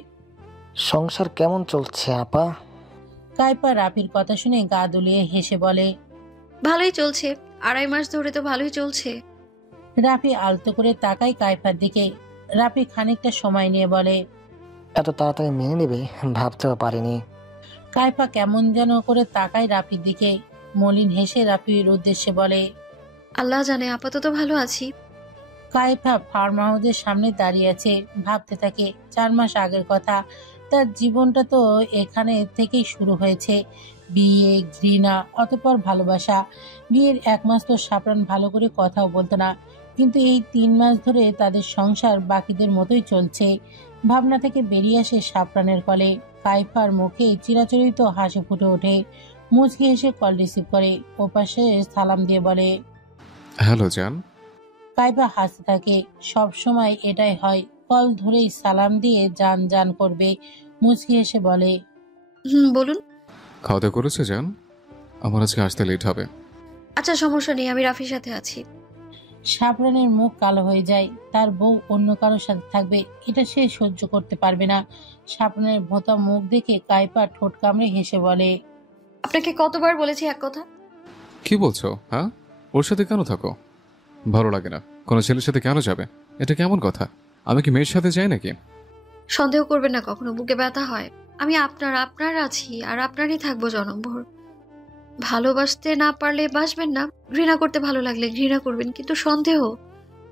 সংসার কেমন চলছে আপা? কাইফা রাফির কথা শুনে গা দুলিয়ে হেসে বলে, ভালোই চলছে। 2.5 মাস ধরে তো ভালোই চলছে। রাফি আলতো করে তাকায় কাইফার দিকে। রাফি খানিকটা সময় নিয়ে বলে, এত তাড়াতাড়ি মেনে নেবে ভাবতেও পারিনি। কাইফা কেমন যেন করে তাকায় রাফির দিকে। মলিন হেসে রাফির উদ্দেশ্যে বলে, আল্লাহ জানে, আপাতত ভালো আছি। কাইফা ফার্ম হাউসের সামনে দাঁড়িয়ে আছে। ভাবতে থাকে 4 মাস আগের কথা। তার জীবনটা তো এখানে থেকেই শুরু হয়েছে। বিয়ে, ঘৃণা, অতঃপর ভালোবাসা। বিয়ের 1 মাস তো সাফরান ভালো করে কথাও বলতো না, কিন্তু এই 3 মাস ধরে তাদের সংসার বাকিদের মতোই চলছে। ভাবনা থেকে বেরিয়ে আসে সাফরানের কলে। কাইফার মুখে চিরাচরিত হাসি ফুটে ওঠে। মুচকি হেসে কল রিসিভ করে। ওপাশে সালাম দিয়ে বলে, হ্যালো জান। কাইফা হাসতে থাকে। সব সময় এটাই হয়, কল ধরেই সালাম দিয়ে জান জান করবে। মুচকি এসে বলে, বলুন। খাওয়া দাওয়া করেছে জান? আমার আজকে আসতে লেট হবে। আচ্ছা সমস্যা নেই, আমি রাফির সাথে আছি। সাবরানের মুখ কালো হয়ে যায়। তার বউ অন্য কারোর সাথে থাকবে, এটা সে সহ্য করতে পারবে না। সাবরানের ভোঁতা মুখ দেখে কাইফা ঠোঁট কামড়ে হেসে বলে, আপনাকে কতবার বলেছি এক কথা। কি বলছো? হ্যাঁ, ওর সাথে কেন থাকো? ভালো লাগে না? কোনো ছেলের সাথে কেন যাবে? এটা কেমন কথা? আমি কি মেয়ের সাথে যাই নাকি? সন্দেহ করবেন না, কখনো বুকে ব্যথা হয়। আমি আপনার আছি আর আপনারই থাকবো জনমভর। ভালোবাসতে না পারলে বাসবেন না, ঘৃণা করতে ভালো লাগলে ঘৃণা করবেন, কিন্তু সন্দেহ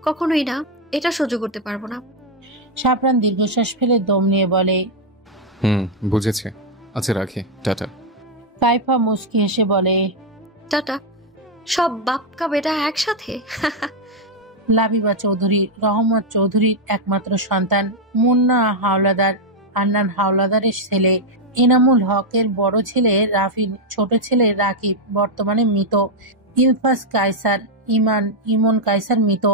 কখনোই না, এটা সহ্য করতে পারবো না। সাবরান দীর্ঘশ্বাস ফেলে দম নিয়ে বলে, বুঝেছি। আচ্ছা রাখি, টাটা। কাইফা মুচকি হেসে বলে, টাটা। সব বাপকা বেটা একসাথে। লাবিবা চৌধুরী রহমত চৌধুরীর একমাত্র সন্তান। মুন্না হাওলাদার আন্নান হাওলাদারের ছেলে। এনামুল হকের বড় ছেলে রাফি, ছোট ছেলে রাকিব বর্তমানে মৃত। ইলফাস কায়সার, ইমন কায়সার মৃত।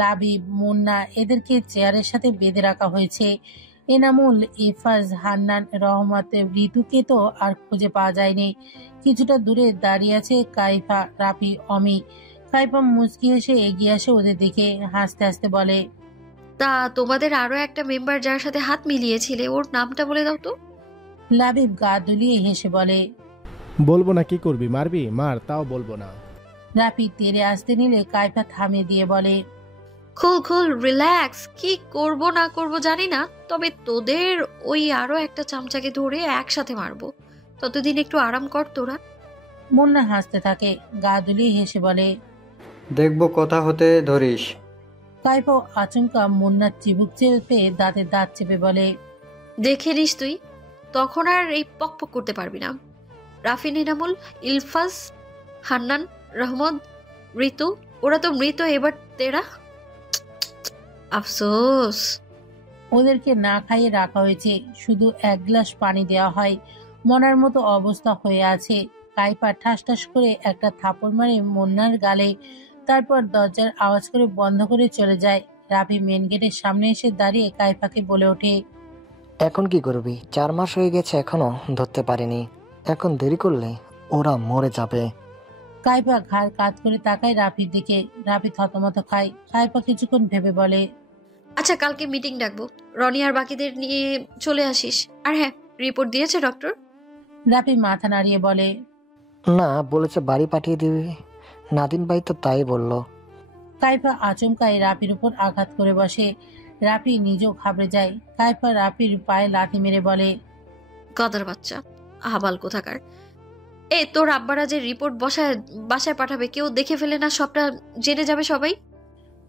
লাবিব, মুন্না এদেরকে চেয়ারের সাথে বেঁধে রাখা হয়েছে। এনামুল, ইফাজ, হান্নান, রহমত, ঋতুকে তো আর খুঁজে পাওয়া যায়নি। কিছুটা দূরে দাঁড়িয়ে আছে কাইফা, রাফি, অমি। কাইফা মুচকি এসে এগিয়ে আসে ওদের দিকে, হাসতে হাসতে বলে, তা তোমাদের আরো একটা মেম্বার যার সাথে হাত মিলিয়েছিলে, ওর নামটা বলে দাও তো। লাবিব গা দুলিয়ে হেসে বলে, বলবো না? কি করবি? মারবি? মার, তাও বলবো না। রাফি তেরে আসতে নিলে কাইফা থামিয়ে দিয়ে বলে, খুল রিল্যাক্স। কি করব না করব জানি না, তবে তোদের ওই আরো একটা চামচাকে ধরে একসাথে মারবো। ততদিন একটু আরাম কর তোরা। মুন্না হাসতে থাকে, গা দুলিয়ে হেসে বলে, দেখবো কথা হতে ধরিস। কাইফা আচমকা মুন্নার চিবুক চেপে দাঁতে দাঁত চেপে বলে, দেখে নিস তুই, তখন আর এই পক করতে পারবি না। রাফি, নিনামুল, ইলফাজ, হান্নান, রহমত, ঋতু ওরা তো মৃত, এবার তেরা। আফসোস। ওদেরকে না খাইয়ে রাখা হয়েছে, শুধু এক গ্লাস পানি দেওয়া হয়। মনার মতো অবস্থা হয়ে আছে। কাইফা ঠাস ঠাস করে একটা থাপড় মারে মুন্নার গালে, তারপর দরজার আওয়াজ করে বন্ধ করে চলে যায়। রাফি মেন গেটের সামনে এসে দাঁড়িয়ে কাইফাকে বলে ওঠে, এখন কি করবি? 4 মাস হয়ে গেছে, এখনো ধরতে পারিনি। এখন দেরি করলে ওরা মরে যাবে। কাইফা ঘাড় কাত করে তাকায় রাফির দিকে। রাফি থতমত খায়। কাইফা কিছুক্ষণ ভেবে বলে, আচ্ছা কালকে মিটিং ডাকবো, রনি আর বাকিদের নিয়ে চলে আসিস। আর হ্যাঁ, রিপোর্ট দিয়েছে ডক্টর? রাফি মাথা নাড়িয়ে বলে, না, বলেছে বাড়ি পাঠিয়ে দিবি। নাদিম ভাই তো তাই বলল। কাইফা আচমকায় রাফির উপর আঘাত করে বসে। রাফি নিজেও ঘাবড়ে যায়। কাইফা রাফির পায়ে লাথি মেরে বলে, গদার বাচ্চা, আহাবাল কোথাকার। তোর আব্বারা যে রিপোর্ট বাসায় পাঠাবে, কেউ দেখে ফেলে না, সবটা জেনে যাবে সবাই।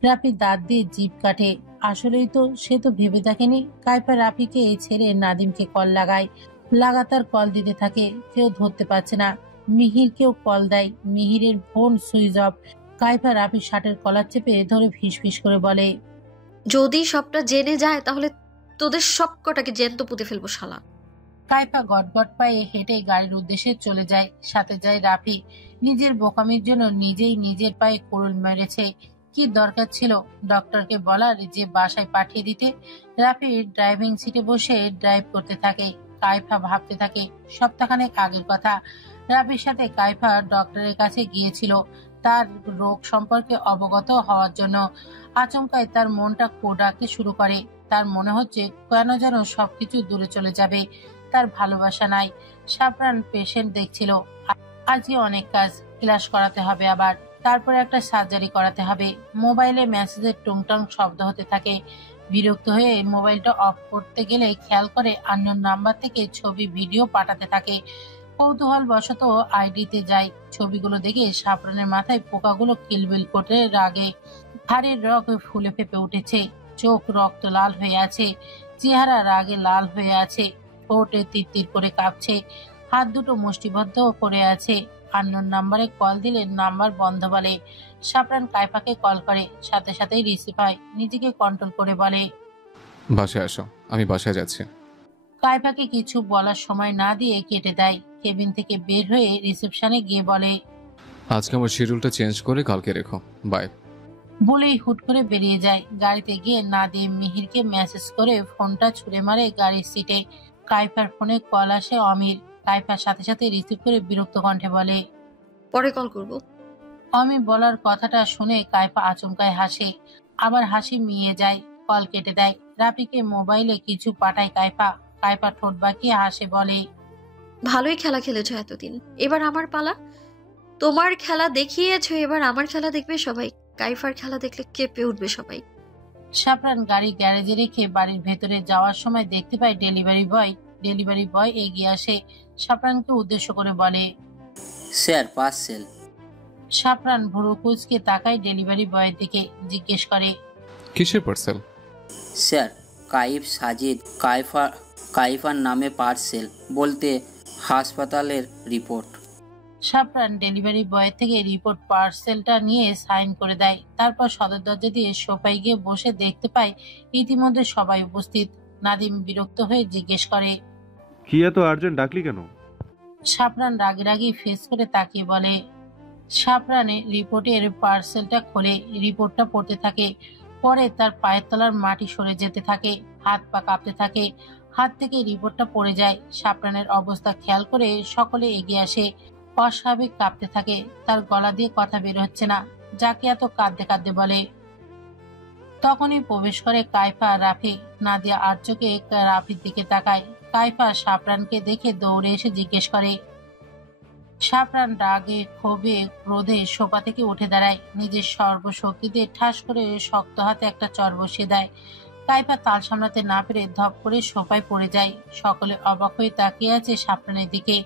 রাফি দাঁত দিয়ে জিভ কাটে। আসলেই তো, সে তো ভেবে দেখেনি। কাইফা রাফিকে ছেড়ে নাদিমকে কল লাগায়। লাগাতার কল দিতে থাকে, কেউ ধরতে পারছে না। মিহিরকেও কল দেয়, মিহিরের ফোন সুইচ অফ। কাইফা রাফির শার্টের কলার চেপে ধরে ফিস করে বলে, যদি সবটা জেনে যায় তাহলে তোদের সব কটাকে জ্যান্ত পুঁতে ফেলবো শালা। কাইফা গটগট পায়ে হেঁটে গাড়ির উদ্দেশ্যে চলে যায়। সাথে যায় রাফি। নিজের বোকামির জন্য নিজেই নিজের পায়ে কুড়ুল মেরেছে। কি দরকার ছিল ডক্টরকে বলার যে বাসায় পাঠিয়ে দিতে? রাফি ড্রাইভিং সিটে বসে ড্রাইভ করতে থাকে। কাইফা ভাবতে থাকে সপ্তাহখানেক আগের কথা। রাফির সাথে কাইফা ডক্টরের কাছে গিয়েছিল তার রোগ সম্পর্কে অবগত হওয়ার জন্য। আচমকায় তার মনটা কোডাতে শুরু করে। তার মনে হচ্ছে কেন যেন সবকিছু দূরে চলে যাবে। তার ভালোবাসা নাই। সাবরান পেশেন্ট দেখছিল। আজই অনেক কাজ, ক্লাস করাতে হবে, আবার তারপরে একটা সার্জারি করাতে হবে। মোবাইলে মেসেজের টুংটাং শব্দ হতে থাকে। বিরক্ত হয়ে মোবাইলটা অফ করতে গেলে খেয়াল করে আননোন নাম্বার থেকে ছবি ভিডিও পাঠাতে থাকে। কৌতূহল বশত আইডিতে যায়। ছবিগুলো দেখে সাবরানের মাথায় পোকাগুলো কিলবিল করে রাগে। হাড়ের রগ ফুলে ফেপে উঠেছে, চোখ রক্ত লাল হয়ে আছে, চেহারা রাগে লাল হয়ে আছে, ঠোঁটে তিরতির করে কাঁপছে, হাত দুটো মুষ্টিবদ্ধ করে আছে। আননোন নাম্বারে কল দিলে নাম্বার বন্ধ বলে। সাবরান কাইফাকে কল করে, সাথে সাথেই রিসিভ হয়। নিজেকে কন্ট্রোল করে বলে, বাসায় আসো, আমি বাসায় যাচ্ছি। কাইফাকে কিছু বলার সময় না দিয়ে কেটে দেয়। কেবিন থেকে বের হয়ে রিসেপশনে গিয়ে বলে, আজকে আমার শিডিউলটা চেঞ্জ করে কালকে রেখো, বাই। বলেই হুট করে বেরিয়ে যায়। গাড়িতে গিয়ে নাদিম মিহিরকে মেসেজ করে ফোনটা ছুঁড়ে মারে গাড়ির সিটে। কাইফার ফোনে কল আসে অমির। কাইফার সাথে সাথে রিসিভ করে বিরক্ত কণ্ঠে বলে, পরে কল করব। অমি বলার কথাটা শুনে কাইফা আচমকায় হাসে, আবার হাসি মিয়ে যায়। কল কেটে দেয়। রাফিকে মোবাইলে কিছু পাঠায় কাইফা। কাইফা ঠোঁট বাঁকিয়ে হাসে, বলে, ভালোই খেলা খেলেছো এতদিন, এবার আমার পালা। তোমার খেলা দেখিয়েছো, এবার আমার খেলা দেখবে সবাই। কাইফার খেলা দেখলে কেঁপে উঠবে সবাই। শাপরান গাড়ি গ্যারেজে রেখে বাড়ির ভেতরে যাওয়ার সময় দেখতে পায় ডেলিভারি বয় এগিয়ে আসে। শাপরানকে উদ্দেশ্য করে বলে, স্যার পার্সেল। শাপরান ভুরু কুঁচকে তাকায় ডেলিভারি বয়ের দিকে, জিজ্ঞেস করে, কিসের পার্সেল? স্যার কাইফ সাজিদ কাইফার নামে পার্সেল, বলতে হাসপাতালের রিপোর্ট। শাপরান ডেলিভারি বয়ের থেকে রিপোর্ট পার্সেলটা নিয়ে সাইন করে দেয়। তারপর সদর দরজা দিয়ে সোফায় গিয়ে বসে দেখতে পায় ইতিমধ্যে সবাই উপস্থিত। নাদিম বিরক্ত হয়ে জিজ্ঞেস করে, কি এত আর্জেন্ট ডাকলি কেন? শাপরান রাগি ফেস করে তাকিয়ে বলে। শাপরানে রিপোর্টের পার্সেলটা খোলে, রিপোর্টটা পড়তে থাকে। পরে তার পায়ের তলার মাটি সরে যেতে থাকে, হাত পা কাঁপতে থাকে। হাত থেকে রিপোর্টটা পড়ে যায়। শাপরানের অবস্থা খেয়াল করে সকলে এগিয়ে আসে। অস্বাভাবিক কাঁপতে থাকে, তার গলা দিয়ে কথা বের হচ্ছে না। যাকে এত কাঁদতে বলে। তখনই প্রবেশ করে কাইফা, রাফি। নাদিয়া আর চোখে রাফির দিকে তাকায়। কাইফা শাপরানকে দেখে দৌড়ে এসে জিজ্ঞেস করে। শাপরান রাগে ক্ষোভে ক্রোধে সোফা থেকে উঠে দাঁড়ায়। নিজের সর্বশক্তি দিয়ে ঠাস করে শক্ত হাতে একটা চর বসিয়ে দেয়। কাইফা তাল সামলাতে না পেরে ধপ করে সোফায় পড়ে যায়। সকলে অবাক হয়ে তাকিয়ে আছে শাপরানের দিকে।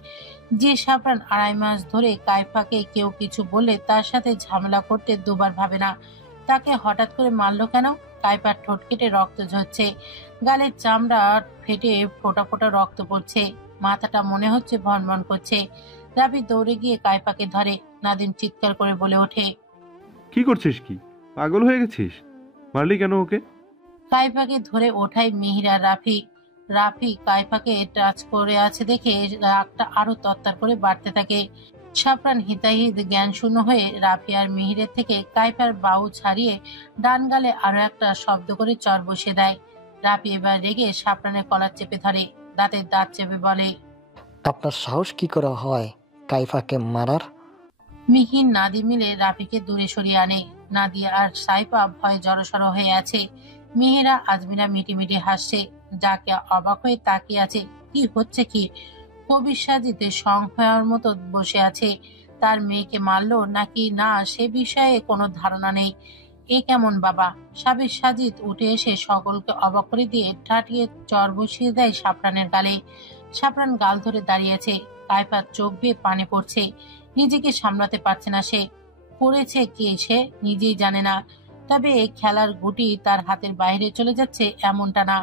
যে শাপরান 2.5 মাস ধরে কাইফাকে কেউ কিছু বললে তার সাথে ঝামেলা করতে দুবার ভাবে না, তাকে হঠাৎ করে মারলো কেন? কাইফার ঠোঁট কেটে রক্ত ঝরছে, গালের চামড়া ফেটে ফোঁটা ফোঁটা রক্ত পড়ছে, মাথাটা মনে হচ্ছে ভনভন করছে। রাবি দৌড়ে গিয়ে কাইফাকে ধরে। নাদিম চিৎকার করে বলে ওঠে, কি করছিস? কি পাগল হয়ে গেছিস? মারলি কেন ওকে? কাইফাকে ধরে ওঠায় মিহির আর রাফি কাইফাকে টাচ করে আছে দেখে রাগটা আরো তরতর করে বাড়তে থাকে। শাপরান হিতাহিত জ্ঞান শূন্য হয়ে রাফি আর মিহিরের থেকে কাইফার বাহু ছাড়িয়ে ডান গালে আরো একটা শব্দ করে চর বসিয়ে দেয়। রাফি এবার রেগে শাপরানের কলার চেপে ধরে, দাঁতের দাঁত চেপে বলে, আপনার সাহস কি করে হয় কাইফাকে মারার? মিহির নাদি মিলে রাফিকে দূরে সরিয়ে আনে। নাদিয়া আর সাইফা ভয়ে জড়সড় হয়ে আছে। মেহেরা আজমিরা মিটিমিটি হাসছে। যাকে অবাক হয়ে তাকিয়ে আছে, কি হচ্ছে কি? কবির সাজিতে সংখ্যার মতো বসে আছে। তার মেয়েকে মারলো নাকি না সে বিষয়ে কোনো ধারণা নেই। এ কেমন বাবা? সাবির সাজিদ উঠে এসে সকলকে অবাক করে দিয়ে ঠাটিয়ে চর বসিয়ে দেয় শাপরানের গালে। শাপরান গাল ধরে দাঁড়িয়েছে। কাইফার চোখ বেয়ে পানি পড়ছে। নিজেকে সামলাতে পারছে না সে। পড়েছে কে সে নিজেই জানে না। তবে খেলার গুটি তার হাতের বাইরে চলে যাচ্ছে এমনটা না।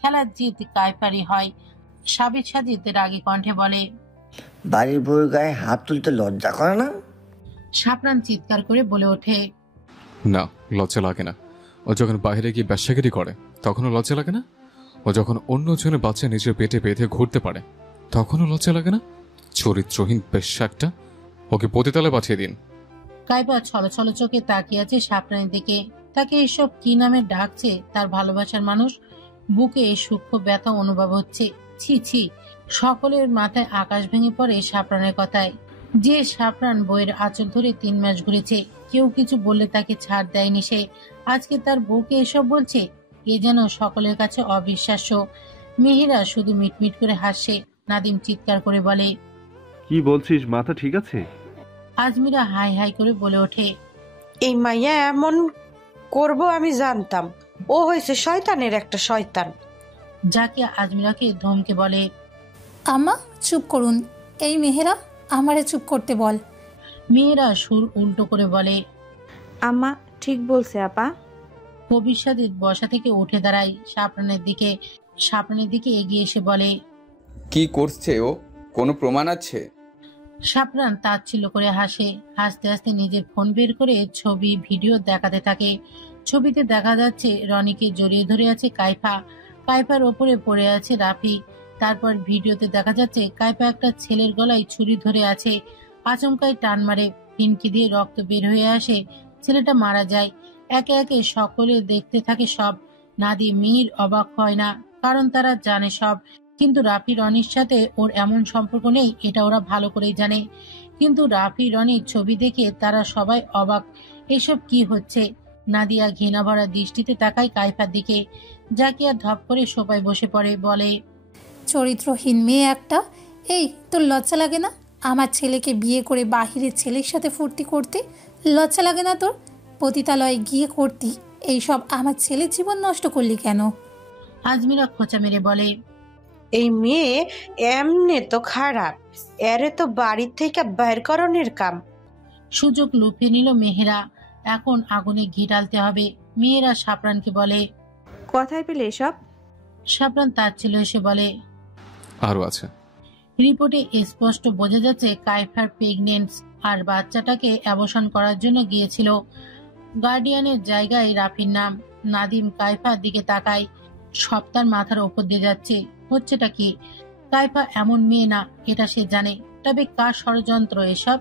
খেলার জিত কাইফারই হয়। সাবির সাজিদ রাগী কণ্ঠে বলে, বাড়ির বউয়ের গায়ে হাত তুলতে লজ্জা করে না? শাপরান চিৎকার করে বলে ওঠে, না, লজ্জা লাগে না। ও যখন বাইরে গিয়ে ব্যবসাগিরি করে তখনও লজ্জা লাগে না? ও যখন অন্য জনের বাচ্চা নিজের পেটে বেঁধে ঘুরতে পারে তখনও লজ্জা লাগে না? চরিত্রহীন বেশ্যা একটা। ওকে পতিতালে পাঠিয়ে দিন। কাইফা ছলছল চোখে তাকিয়ে আছে শাপরানের দিকে। তাকে এসব কি নামে ডাকছে তার ভালোবাসার মানুষ? বুকে সূক্ষ্ম ব্যথা অনুভব হচ্ছে। ছি ছি। সকলের মাথায় আকাশ ভেঙে পড়ে শাপরানের কথায়। যে শাপরান বইয়ের আঁচল ধরে 3 মাস ঘুরেছে, কেউ কিছু বললে তাকে ছাড় দেয়নি সে, আজকে তার বউকে এসব বলছে। এ যেন সকলের কাছে অবিশ্বাস্য। মেহেরা শুধু মিটমিট করে হাসছে। নাদিম চিৎকার করে বলে, কি বলছিস? মাথা ঠিক আছে? আজমিরা হাই হাই করে বলে ওঠে, এই মাইয়া এমন করব আমি জানতাম। ও হয়েছে শয়তানের একটা শয়তান। যাকে আজমিরাকে ধমকে বলে, আম্মা চুপ করুন, এই মেহেরা আমারে চুপ করতে বল। মেয়েরা সুর উল্টো করে বলে, আম্মা ঠিক বলছে আপা। কবির সাজিদ বসা থেকে উঠে দাঁড়ায়। শাপরানের দিকে এগিয়ে এসে বলে, কি করছে ও? কোনো প্রমাণ আছে? শাপরান তাচ্ছিল্য করে হাসে। হাসতে হাসতে নিজের ফোন বের করে ছবি ভিডিও দেখাতে থাকে। ছবিতে দেখা যাচ্ছে রনিকে জড়িয়ে ধরে আছে কাইফা। কাইফার ওপরে পড়ে আছে রাফি। তারপর ভিডিওতে দেখা যাচ্ছে কাইফা একটা ছেলের গলায় ছুরি ধরে আছে। আচমকাই টান মারে, ফিনকি দিয়ে রক্ত বের হয়ে আসে। ছেলেটা মারা যায়। একে একে সকলে দেখতে থাকে সব। নাদিম মিহির অবাক হয় না, কারণ তারা জানে সব। কিন্তু রাফি রনির সাথে ওর এমন সম্পর্ক নেই, এটা ওরা ভালো করেই জানে। কিন্তু রাফি রনির ছবি দেখে তারা সবাই অবাক। এসব কি হচ্ছে? নাদিয়া ঘৃণা ভরা দৃষ্টিতে তাকায় কাইফার দিকে। জাকিয়া ধপ করে সোফায় বসে পড়ে, বলে, চরিত্রহীন মেয়ে একটা। এই, তোর লজ্জা লাগে না আমার ছেলেকে বিয়ে করে বাহিরের ছেলের সাথে ফুর্তি করতে? লজ্জা লাগে না তোর? পতিতালয়ে গিয়ে করতি এইসব, আমার ছেলের জীবন নষ্ট করলি কেন? আজমিরা খোঁচা মেরে বলে, এই মেয়ে এমনি তো খারাপ, এরে তো বাড়ি থেকে বের করণের কাম। সুযোগ লুফে নিল মেহেরা। এখন আগুনে ঘি ঢালতে হবে। মেয়েরা সাপরানকে বলে, কোথায় পেলে এসব? সাপরান তার ছিল এসে বলে, আরও আছে। রিপোর্টে স্পষ্ট বোঝা যাচ্ছে কাইফার প্রেগনেন্ট, আর বাচ্চাটাকে অ্যাবর্শন করার জন্য গিয়েছিল। গার্ডিয়ানের জায়গায় রাফির নাম। নাদিম কাইফার দিকে তাকায়, সব তার মাথার ওপর দিয়ে যাচ্ছে। হচ্ছেটা কি? কাইফা এমন মেয়ে না, এটা সে জানে। তবে কার ষড়যন্ত্র এসব?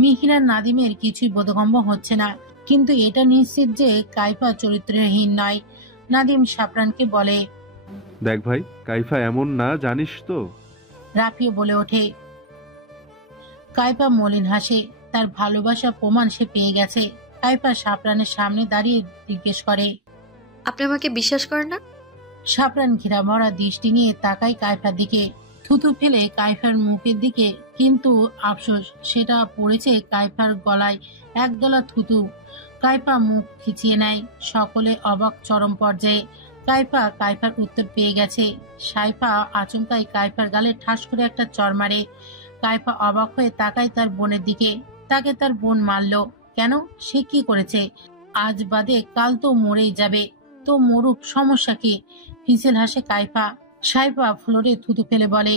মিহির আর নাদিমের কিছুই বোধগম্য হচ্ছে না, কিন্তু এটা নিশ্চিত যে কাইফা চরিত্রহীন নয়। নাদিম সাপরানকে বলে, দেখ ভাই, কাইফা এমন না, জানিস তো। রাফিও বলে ওঠে। কাইফা মলিন হাসে, তার ভালোবাসা প্রমাণ সে পেয়ে গেছে। কাইফা সাপরানের সামনে দাঁড়িয়ে জিজ্ঞেস করে, আপনি আমাকে বিশ্বাস করেন না? সাপরান ঘেরা ভরা দৃষ্টি নিয়ে তাকায় কাইফার দিকে, থুতু ফেলে কাইফার মুখের দিকে। কিন্তু আফসোস, সেটা পড়েছে কাইফার গলায় একদলা থুতু। কাইফা মুখ খিচিয়ে নেয়। সকলে অবাক চরম পর্যায়ে। কাইফার উত্তর পেয়ে গেছে। সাইফা আচমকাই কাইফার গালে ঠাস করে একটা চড় মারে। কাইফা অবাক হয়ে তাকায় তার বোনের দিকে। তাকে তার বোন মারলো কেন? সে কি করেছে? আজ বাদে কাল তো মরেই যাবে। তো মরুক, সমস্যা কি? ফিসেল হাসে কাইফা। সাইফা ফ্লোরে থুতু ফেলে বলে,